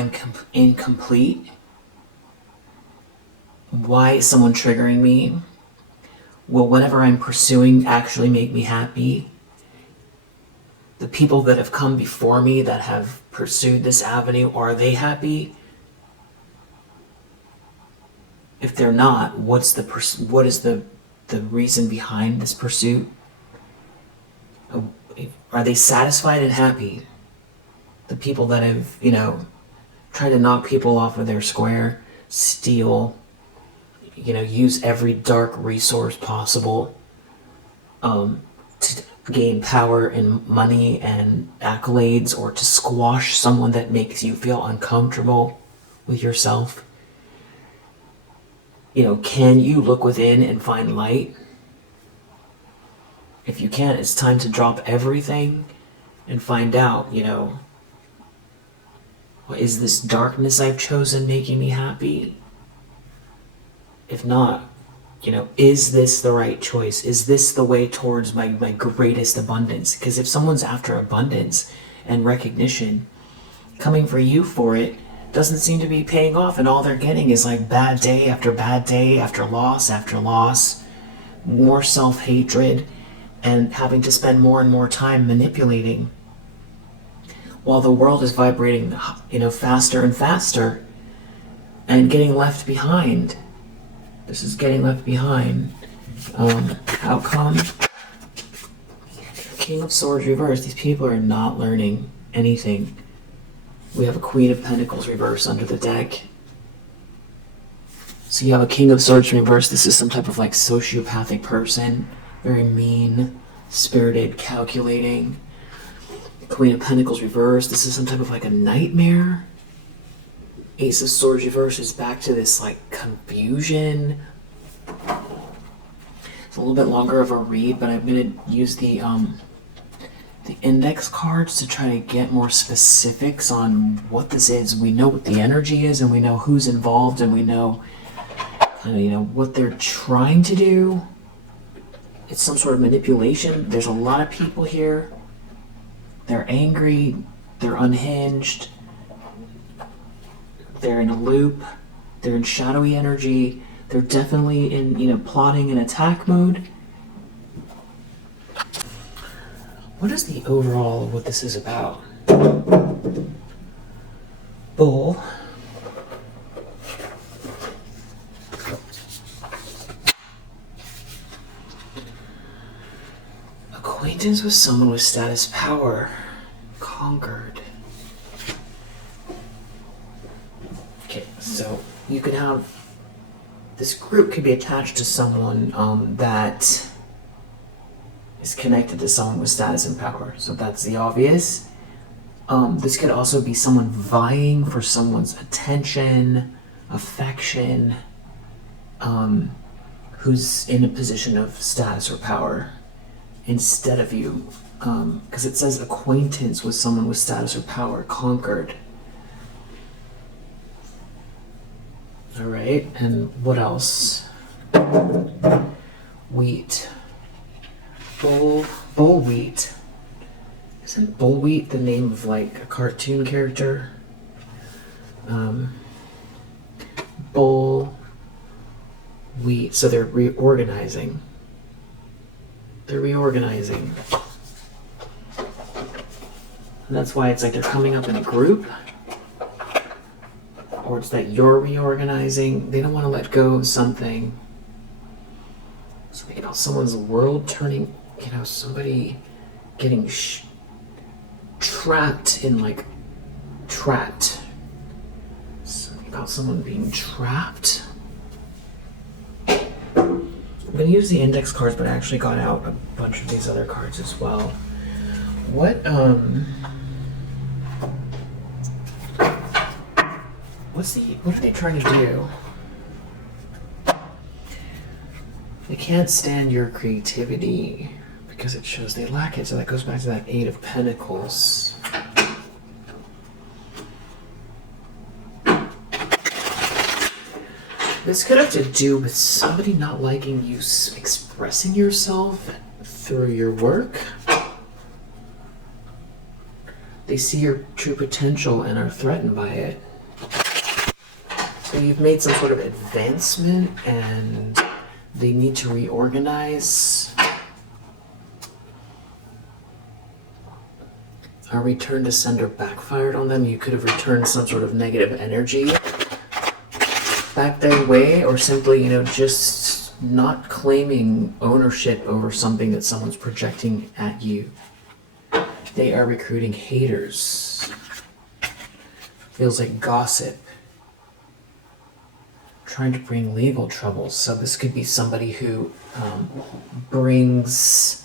incomplete? Why is someone triggering me? Will whatever I'm pursuing actually make me happy? The people that have come before me that have pursued this avenue, are they happy? If they're not, what is the reason behind this pursuit? Are they satisfied and happy? The people that have, tried to knock people off of their square, steal, use every dark resource possible to gain power and money and accolades, or to squash someone that makes you feel uncomfortable with yourself. can you look within and find light? If you can't, it's time to drop everything and find out, is this darkness I've chosen making me happy? If not, is this the right choice? Is this the way towards my greatest abundance? Because if someone's after abundance and recognition, coming for you for it doesn't seem to be paying off, and all they're getting is like bad day after loss, more self-hatred, and having to spend more and more time manipulating while the world is vibrating, faster and faster and getting left behind. This is getting left behind. Outcome. King of Swords reversed. These people are not learning anything. We have a Queen of Pentacles reversed under the deck. So you have a King of Swords reversed. This is some type of like sociopathic person. Very mean, spirited, calculating. Queen of Pentacles reversed. This is some type of like a nightmare. Ace of Swords reversed is back to this like confusion. It's a little bit longer of a read, but I'm going to use the index cards to try to get more specifics on what this is. We know what the energy is, and we know who's involved, and we know what they're trying to do. It's some sort of manipulation. There's a lot of people here. They're angry, they're unhinged, they're in a loop, they're in shadowy energy, they're definitely in, plotting and attack mode. What is the overall of what this is about? Bull. Acquaintance with someone with status power. Conquered. Okay, so you could have this group could be attached to someone that is connected to someone with status and power. So that's the obvious. This could also be someone vying for someone's attention, affection, who's in a position of status or power instead of you. Because it says acquaintance with someone with status or power, conquered. All right, and what else? Wheat. Bull wheat. Isn't bullwheat the name of like a cartoon character? Bull wheat. So they're reorganizing. They're reorganizing. And that's why it's like they're coming up in a group. Or it's that you're reorganizing. They don't want to let go of something. Something about someone's world turning, somebody getting trapped in like, trapped. Something about someone being trapped. I'm going to use the index cards, but I actually got out a bunch of these other cards as well. What are they trying to do? They can't stand your creativity because it shows they lack it. So that goes back to that Eight of Pentacles. This could have to do with somebody not liking you expressing yourself through your work. They see your true potential and are threatened by it. So you've made some sort of advancement and they need to reorganize. A return to sender backfired on them. You could have returned some sort of negative energy back their way, or simply, just not claiming ownership over something that someone's projecting at you. They are recruiting haters. Feels like gossip. Trying to bring legal troubles. So this could be somebody who brings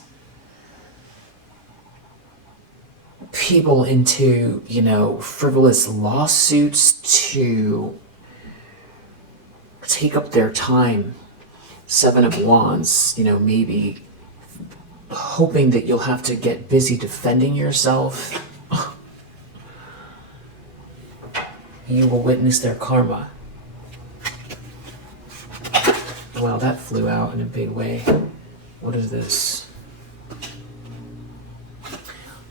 people into, frivolous lawsuits to take up their time. Seven of Wands, maybe hoping that you'll have to get busy defending yourself. You will witness their karma. Wow, that flew out in a big way. What is this?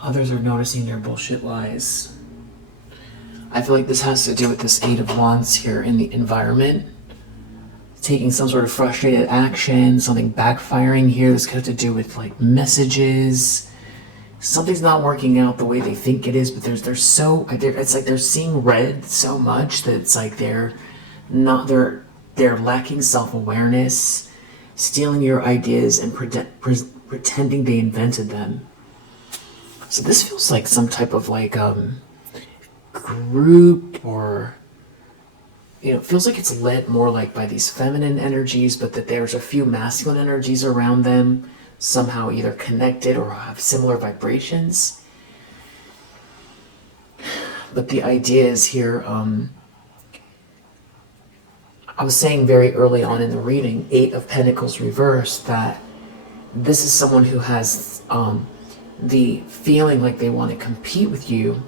Others are noticing their bullshit lies. I feel like this has to do with this Eight of Wands here in the environment. Taking some sort of frustrated action, something backfiring here. This could have to do with like messages. Something's not working out the way they think it is, but it's like they're seeing red so much that it's like they're lacking self-awareness, stealing your ideas and pretending they invented them. So this feels like some type of like group, or it feels like it's led more like by these feminine energies, but that there's a few masculine energies around them, somehow either connected or have similar vibrations. But the idea is here, I was saying very early on in the reading, Eight of Pentacles reversed, that this is someone who has the feeling like they want to compete with you.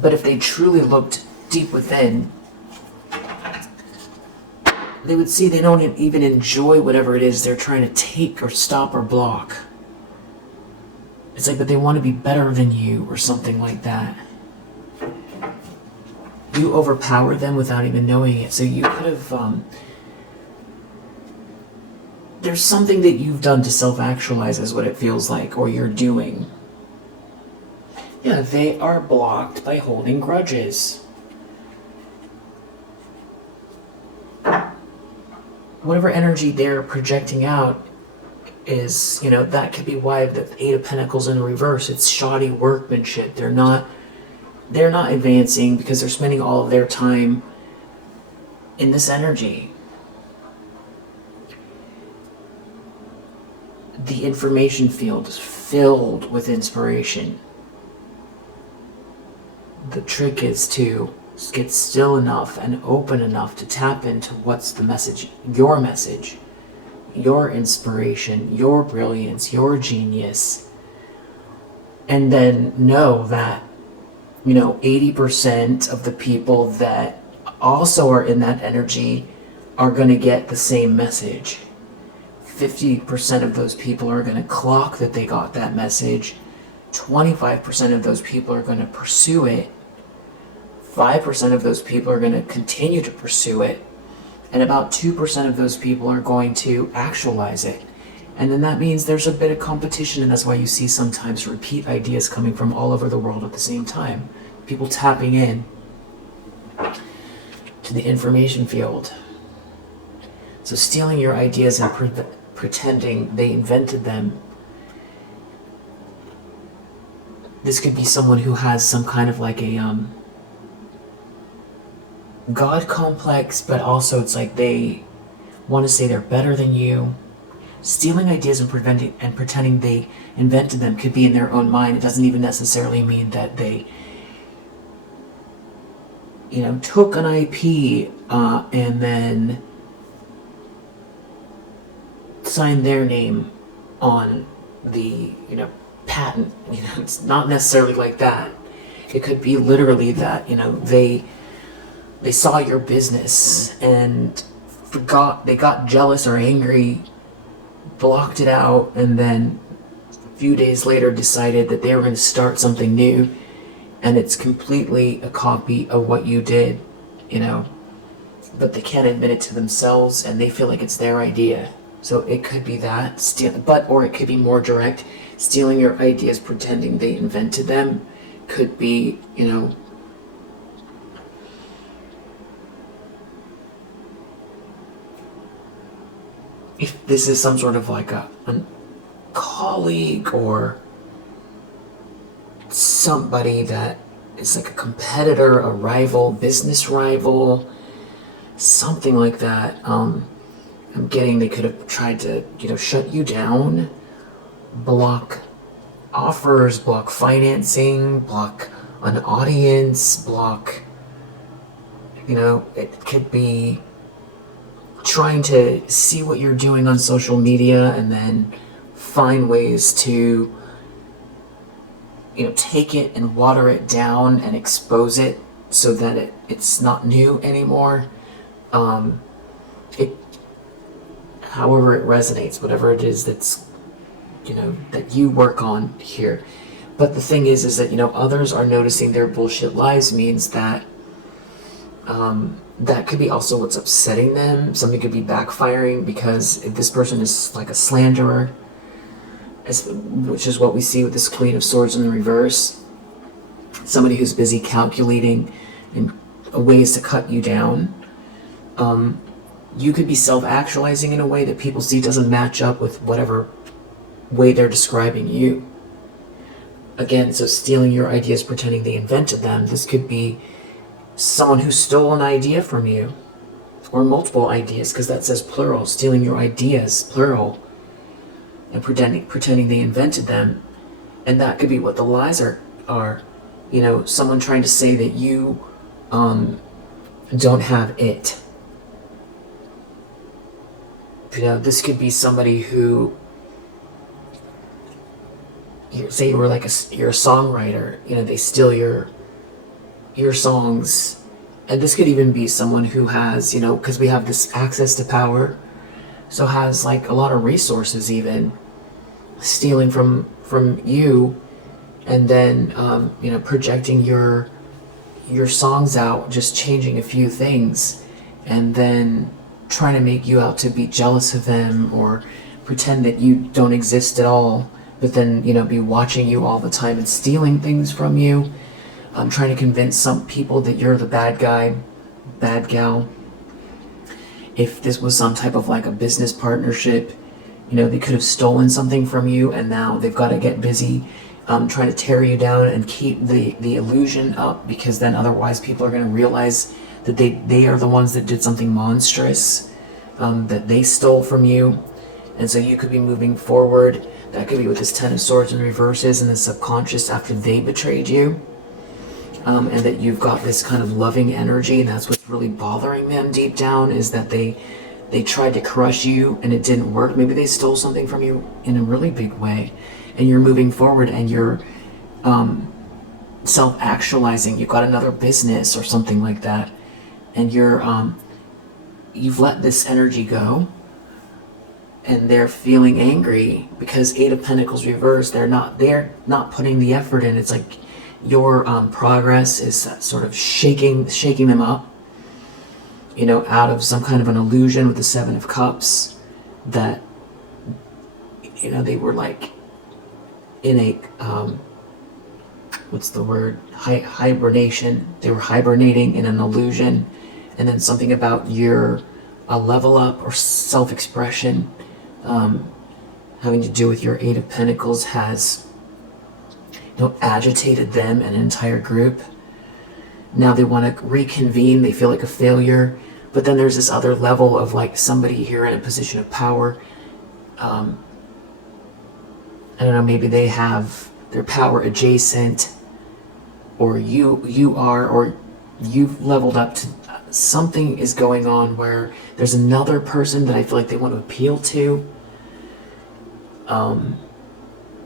But if they truly looked deep within, they would see they don't even enjoy whatever it is they're trying to take or stop or block. It's like that they want to be better than you or something like that. You overpower them without even knowing it. So you could have... there's something that you've done to self-actualize is what it feels like, or you're doing. Yeah, they are blocked by holding grudges. Whatever energy they're projecting out is, that could be why the Eight of Pentacles in reverse. It's shoddy workmanship. They're not advancing because they're spending all of their time in this energy. The information field is filled with inspiration. The trick is to get still enough and open enough to tap into what's the message, your inspiration, your brilliance, your genius. And then know that, 80% of the people that also are in that energy are going to get the same message. 50% of those people are going to clock that they got that message. 25% of those people are going to pursue it. 5% of those people are going to continue to pursue it. And about 2% of those people are going to actualize it. And then that means there's a bit of competition, and that's why you see sometimes repeat ideas coming from all over the world at the same time. People tapping in to the information field. So stealing your ideas and pretending they invented them. This could be someone who has some kind of like a God complex, but also it's like they want to say they're better than you. Stealing ideas and pretending they invented them could be in their own mind. It doesn't even necessarily mean that they took an IP and then signed their name on the patent. It's not necessarily like that. It could be literally that they saw your business and they got jealous or angry, blocked it out, and then a few days later decided that they were going to start something new, and it's completely a copy of what you did, but they can't admit it to themselves, and they feel like it's their idea. So it could be that, or it could be more direct. Stealing your ideas, pretending they invented them, could be, if this is some sort of like a colleague or somebody that is like a competitor, a rival, business rival, something like that. I'm getting they could have tried to, shut you down, block offers, block financing, block an audience, block You know, it could be trying to see what you're doing on social media and then find ways to, you know, take it and water it down and expose it so that it's not new anymore. It, however it resonates, whatever it is that's, you know, that you work on here. But the thing is that, you know, others are noticing their bullshit lives means that that could be also what's upsetting them. Something could be backfiring because if this person is like a slanderer, which is what we see with this Queen of Swords in the reverse. Somebody who's busy calculating and ways to cut you down. You could be self-actualizing in a way that people see doesn't match up with whatever way they're describing you. Again, so stealing your ideas, pretending they invented them. This could be someone who stole an idea from you, or multiple ideas, because that says plural, stealing your ideas, plural, and pretending they invented them. And that could be what the lies are. You know, someone trying to say that you don't have it. You know, this could be somebody who, say you were like you're a songwriter, you know, they steal your songs. And this could even be someone who has, you know, because we have this access to power, so has like a lot of resources, even stealing from you, and then you know, projecting your songs out, just changing a few things, and then trying to make you out to be jealous of them or pretend that you don't exist at all, but then, you know, be watching you all the time and stealing things from you. Trying to convince some people that you're the bad guy, bad gal. If this was some type of like a business partnership, you know, they could have stolen something from you and now they've got to get busy trying to tear you down and keep the illusion up, because then otherwise people are going to realize that they are the ones that did something monstrous, that they stole from you. And so you could be moving forward. That could be what this Ten of Swords in reverse is in the subconscious after they betrayed you. And that you've got this kind of loving energy, and that's what's really bothering them deep down, is that they tried to crush you and it didn't work. Maybe they stole something from you in a really big way, and you're moving forward and you're self-actualizing. You've got another business or something like that, and you've let this energy go, and they're feeling angry because Eight of Pentacles reversed. They're not putting the effort in. It's like your progress is sort of shaking them up, you know, out of some kind of an illusion with the Seven of Cups, that, you know, they were like in a what's the word, hibernation. They were hibernating in an illusion, and then something about your level up or self-expression having to do with your Eight of Pentacles has, you know, agitated them and an entire group. Now they want to reconvene. They feel like a failure. But then there's this other level of like somebody here in a position of power. I don't know, maybe they have their power adjacent, or you are, or you've leveled up to something is going on where there's another person that I feel like they want to appeal to.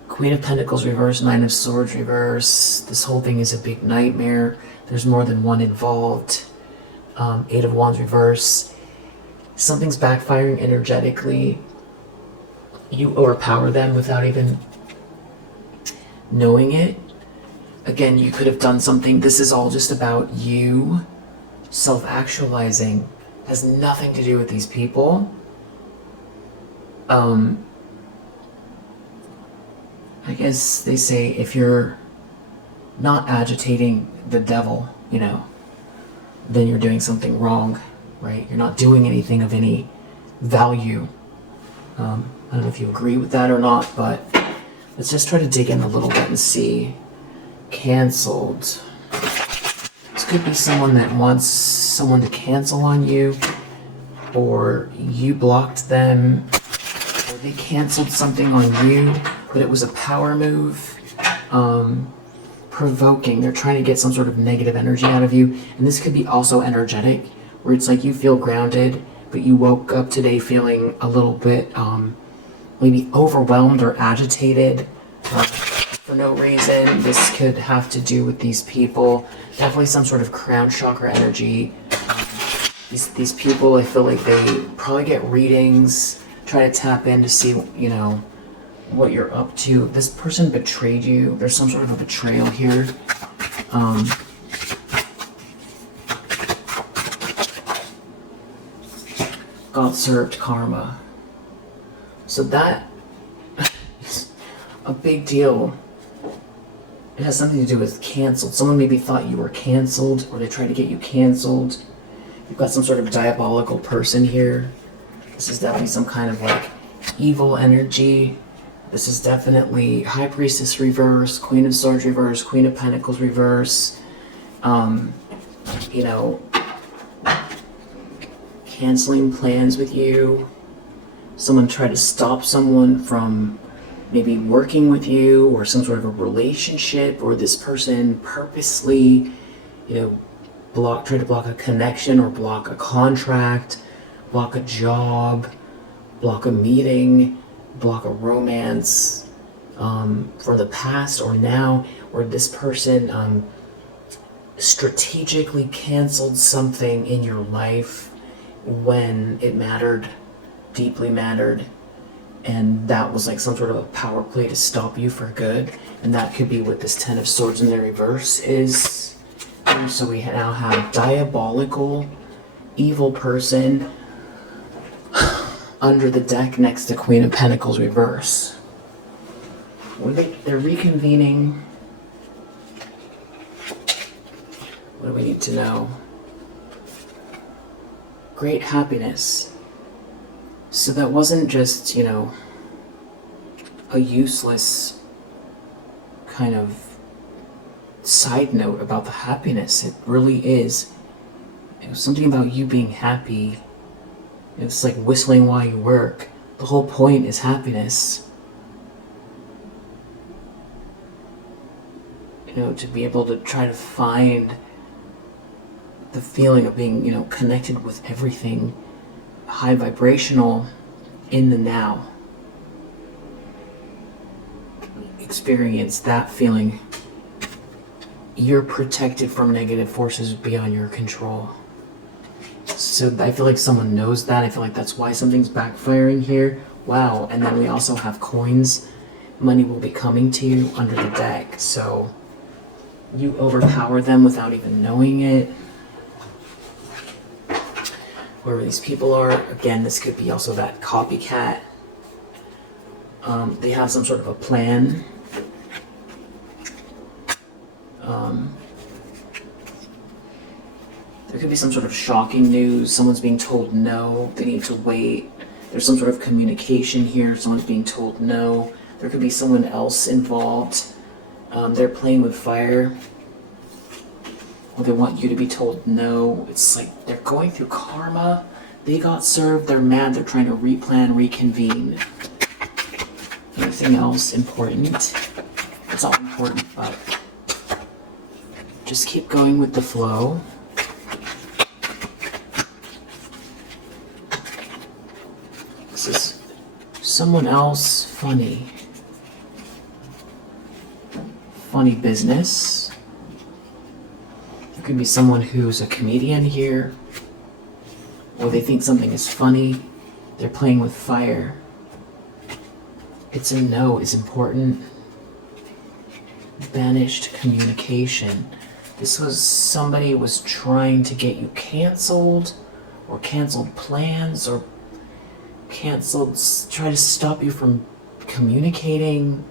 Queen of Pentacles reverse, Nine of Swords reverse. This whole thing is a big nightmare. There's more than one involved. Eight of Wands reverse. Something's backfiring energetically. You overpower them without even knowing it. Again, you could have done something. This is all just about you self-actualizing. Has nothing to do with these people. I guess they say if you're not agitating the devil, you know, then you're doing something wrong, right? You're not doing anything of any value. I don't know if you agree with that or not, but let's just try to dig in a little bit and see. Canceled. This could be someone that wants someone to cancel on you, or you blocked them, or they canceled something on you, but it was a power move. provoking. They're trying to get some sort of negative energy out of you. And this could be also energetic, where it's like you feel grounded, but you woke up today feeling a little bit maybe overwhelmed or agitated for no reason. This could have to do with these people. Definitely some sort of crown chakra energy. These people, I feel like they probably get readings, try to tap in to see, you know, what you're up to. This person betrayed you. There's some sort of a betrayal here. God served karma. So that is a big deal. It has something to do with canceled. Someone maybe thought you were canceled, or they tried to get you canceled. You've got some sort of diabolical person here. This is definitely some kind of like evil energy. This is definitely High Priestess reverse, Queen of Swords reverse, Queen of Pentacles reverse. You know, canceling plans with you. Someone tried to stop someone from maybe working with you, or some sort of a relationship, or this person purposely, you know, try to block a connection, or block a contract, block a job, block a meeting, block a romance from the past or now, or this person strategically canceled something in your life when it mattered, deeply mattered, and that was like some sort of a power play to stop you for good. And that could be what this Ten of Swords in the reverse is. And so we now have diabolical, evil person under the deck next to Queen of Pentacles reverse. They're reconvening. What do we need to know? Great happiness. So that wasn't just, you know, a useless kind of side note about the happiness. It really is. It was something about you being happy. It's like whistling while you work. The whole point is happiness. You know, to be able to try to find the feeling of being, you know, connected with everything, high vibrational in the now. Experience that feeling. You're protected from negative forces beyond your control. So I feel like someone knows that. I feel like that's why something's backfiring here. Wow. And then we also have coins. Money will be coming to you under the deck. So you overpower them without even knowing it. Whoever these people are, again, this could be also that copycat. They have some sort of a plan. There could be some sort of shocking news. Someone's being told no. They need to wait. There's some sort of communication here. Someone's being told no. There could be someone else involved. They're playing with fire. Or they want you to be told no. It's like they're going through karma. They got served. They're mad. They're trying to replan, reconvene. Anything else important? It's all important, but just keep going with the flow. This is someone else funny. Funny business. There could be someone who's a comedian here, or they think something is funny. They're playing with fire. It's a no is important. Banished communication. This was somebody was trying to get you canceled, or canceled plans, or try to stop you from communicating.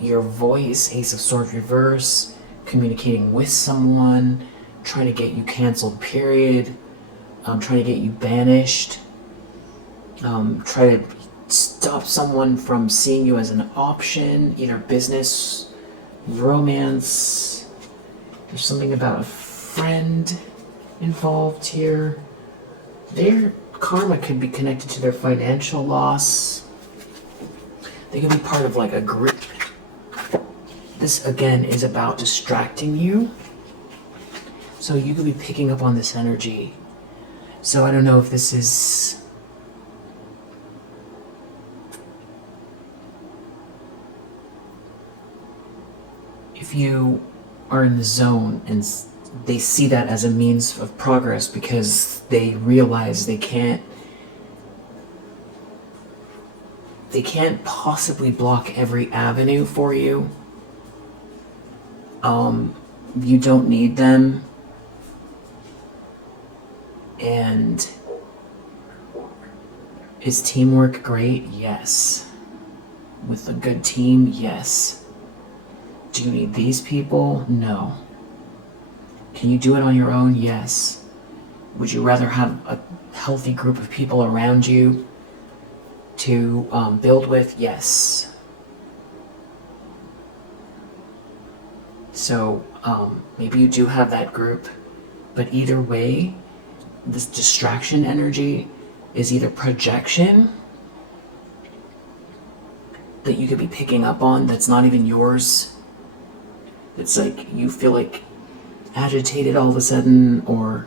Your voice, Ace of Swords reverse, communicating with someone, trying to get you canceled, period. Trying to get you banished. Try to stop someone from seeing you as an option, either business, romance. There's something about a friend involved here. Their karma could be connected to their financial loss. They could be part of like a group. this again is about distracting you. So you could be picking up on this energy. So I don't know if this is... If you are in the zone and they see that as a means of progress because they realize they can't possibly block every avenue for you. You don't need them. And is teamwork great? Yes. With a good team? Yes. Do you need these people? No. Can you do it on your own? Yes. Would you rather have a healthy group of people around you to build with? Yes. So maybe you do have that group, but either way, this distraction energy is either projection that you could be picking up on that's not even yours. It's like you feel like agitated all of a sudden or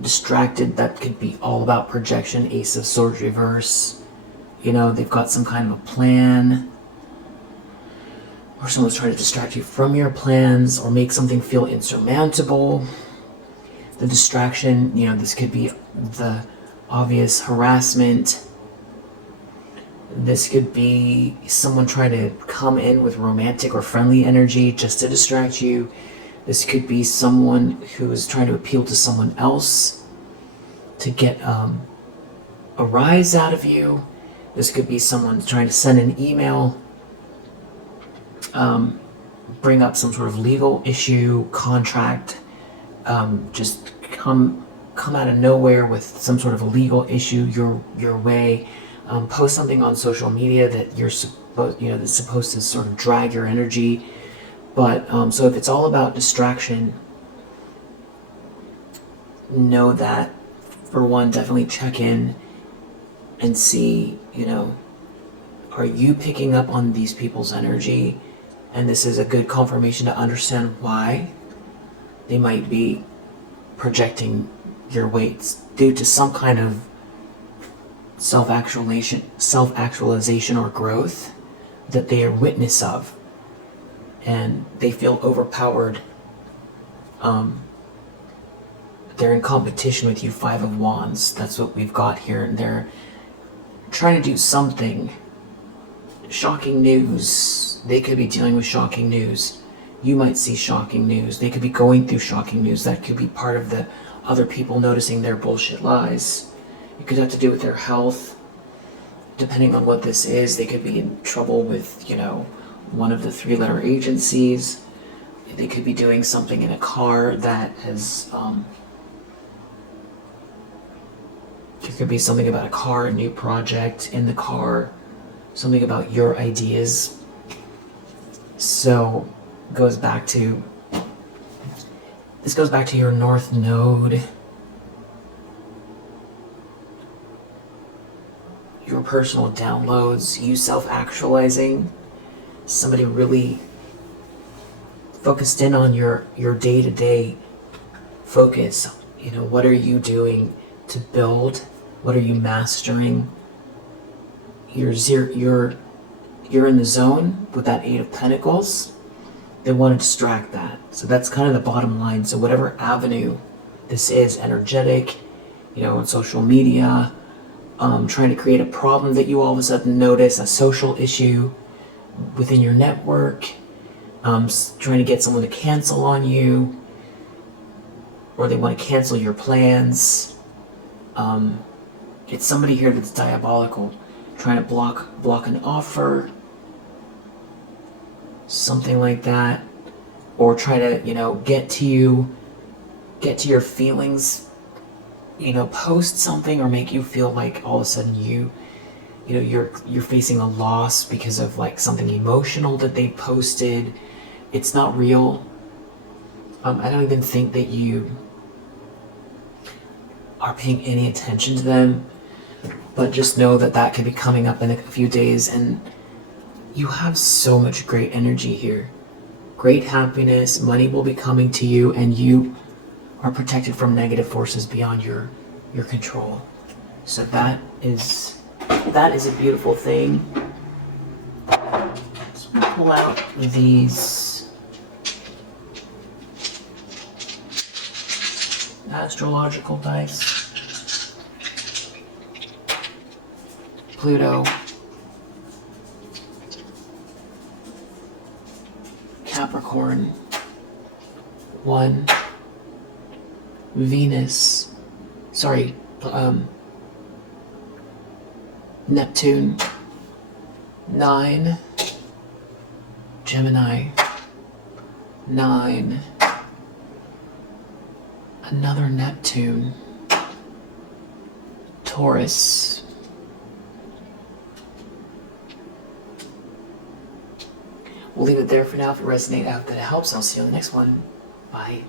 distracted. That could be all about projection. Ace of Swords reverse. You know, they've got some kind of a plan, or someone's trying to distract you from your plans or make something feel insurmountable. The distraction, you know, this could be the obvious harassment. This could be someone trying to come in with romantic or friendly energy just to distract you. This could be someone who is trying to appeal to someone else to get a rise out of you. This could be someone trying to send an email, bring up some sort of legal issue, contract, just come out of nowhere with some sort of a legal issue your way. Post something on social media that you're supposed, that's supposed to sort of drag your energy. But so if it's all about distraction, know that, for one, definitely check in and see, are you picking up on these people's energy? And this is a good confirmation to understand why they might be projecting your weights due to some kind of self-actualization or growth that they are witness of, and they feel overpowered. They're in competition with you. Five of Wands, that's what we've got here, and they're trying to do something. Shocking news. They could be dealing with shocking news. You might see shocking news. They could be going through shocking news. That could be part of the other people noticing their bullshit lies. It could have to do with their health. Depending on what this is, they could be in trouble with, one of the 3-letter agencies. They could be doing something in a car that has, there could be something about a car, a new project in the car, something about your ideas. So, this goes back to your North Node. Your personal downloads, you self-actualizing, somebody really focused in on your day-to-day focus. What are you doing to build? What are you mastering? You're in the zone with that 8 of Pentacles. They want to distract that. So that's kind of the bottom line. So whatever avenue this is, energetic, on social media, trying to create a problem that you all of a sudden notice, a social issue within your network, trying to get someone to cancel on you, or they want to cancel your plans. It's somebody here that's diabolical, trying to block an offer, something like that, or try to, get to your feelings, post something or make you feel like all of a sudden you're facing a loss because of like something emotional that they posted. It's not real. I don't even think that you are paying any attention to them, but just know that could be coming up in a few days, and You have so much great energy here. Great happiness, money will be coming to you, and you are protected from negative forces beyond your control. So that is a beautiful thing. So I'm gonna pull out these astrological dice. Pluto, Capricorn, 1, Venus, Neptune, 9, Gemini, 9, another Neptune, Taurus, we'll leave it there for now. If it resonates out that it helps, I'll see you on the next one. Bye.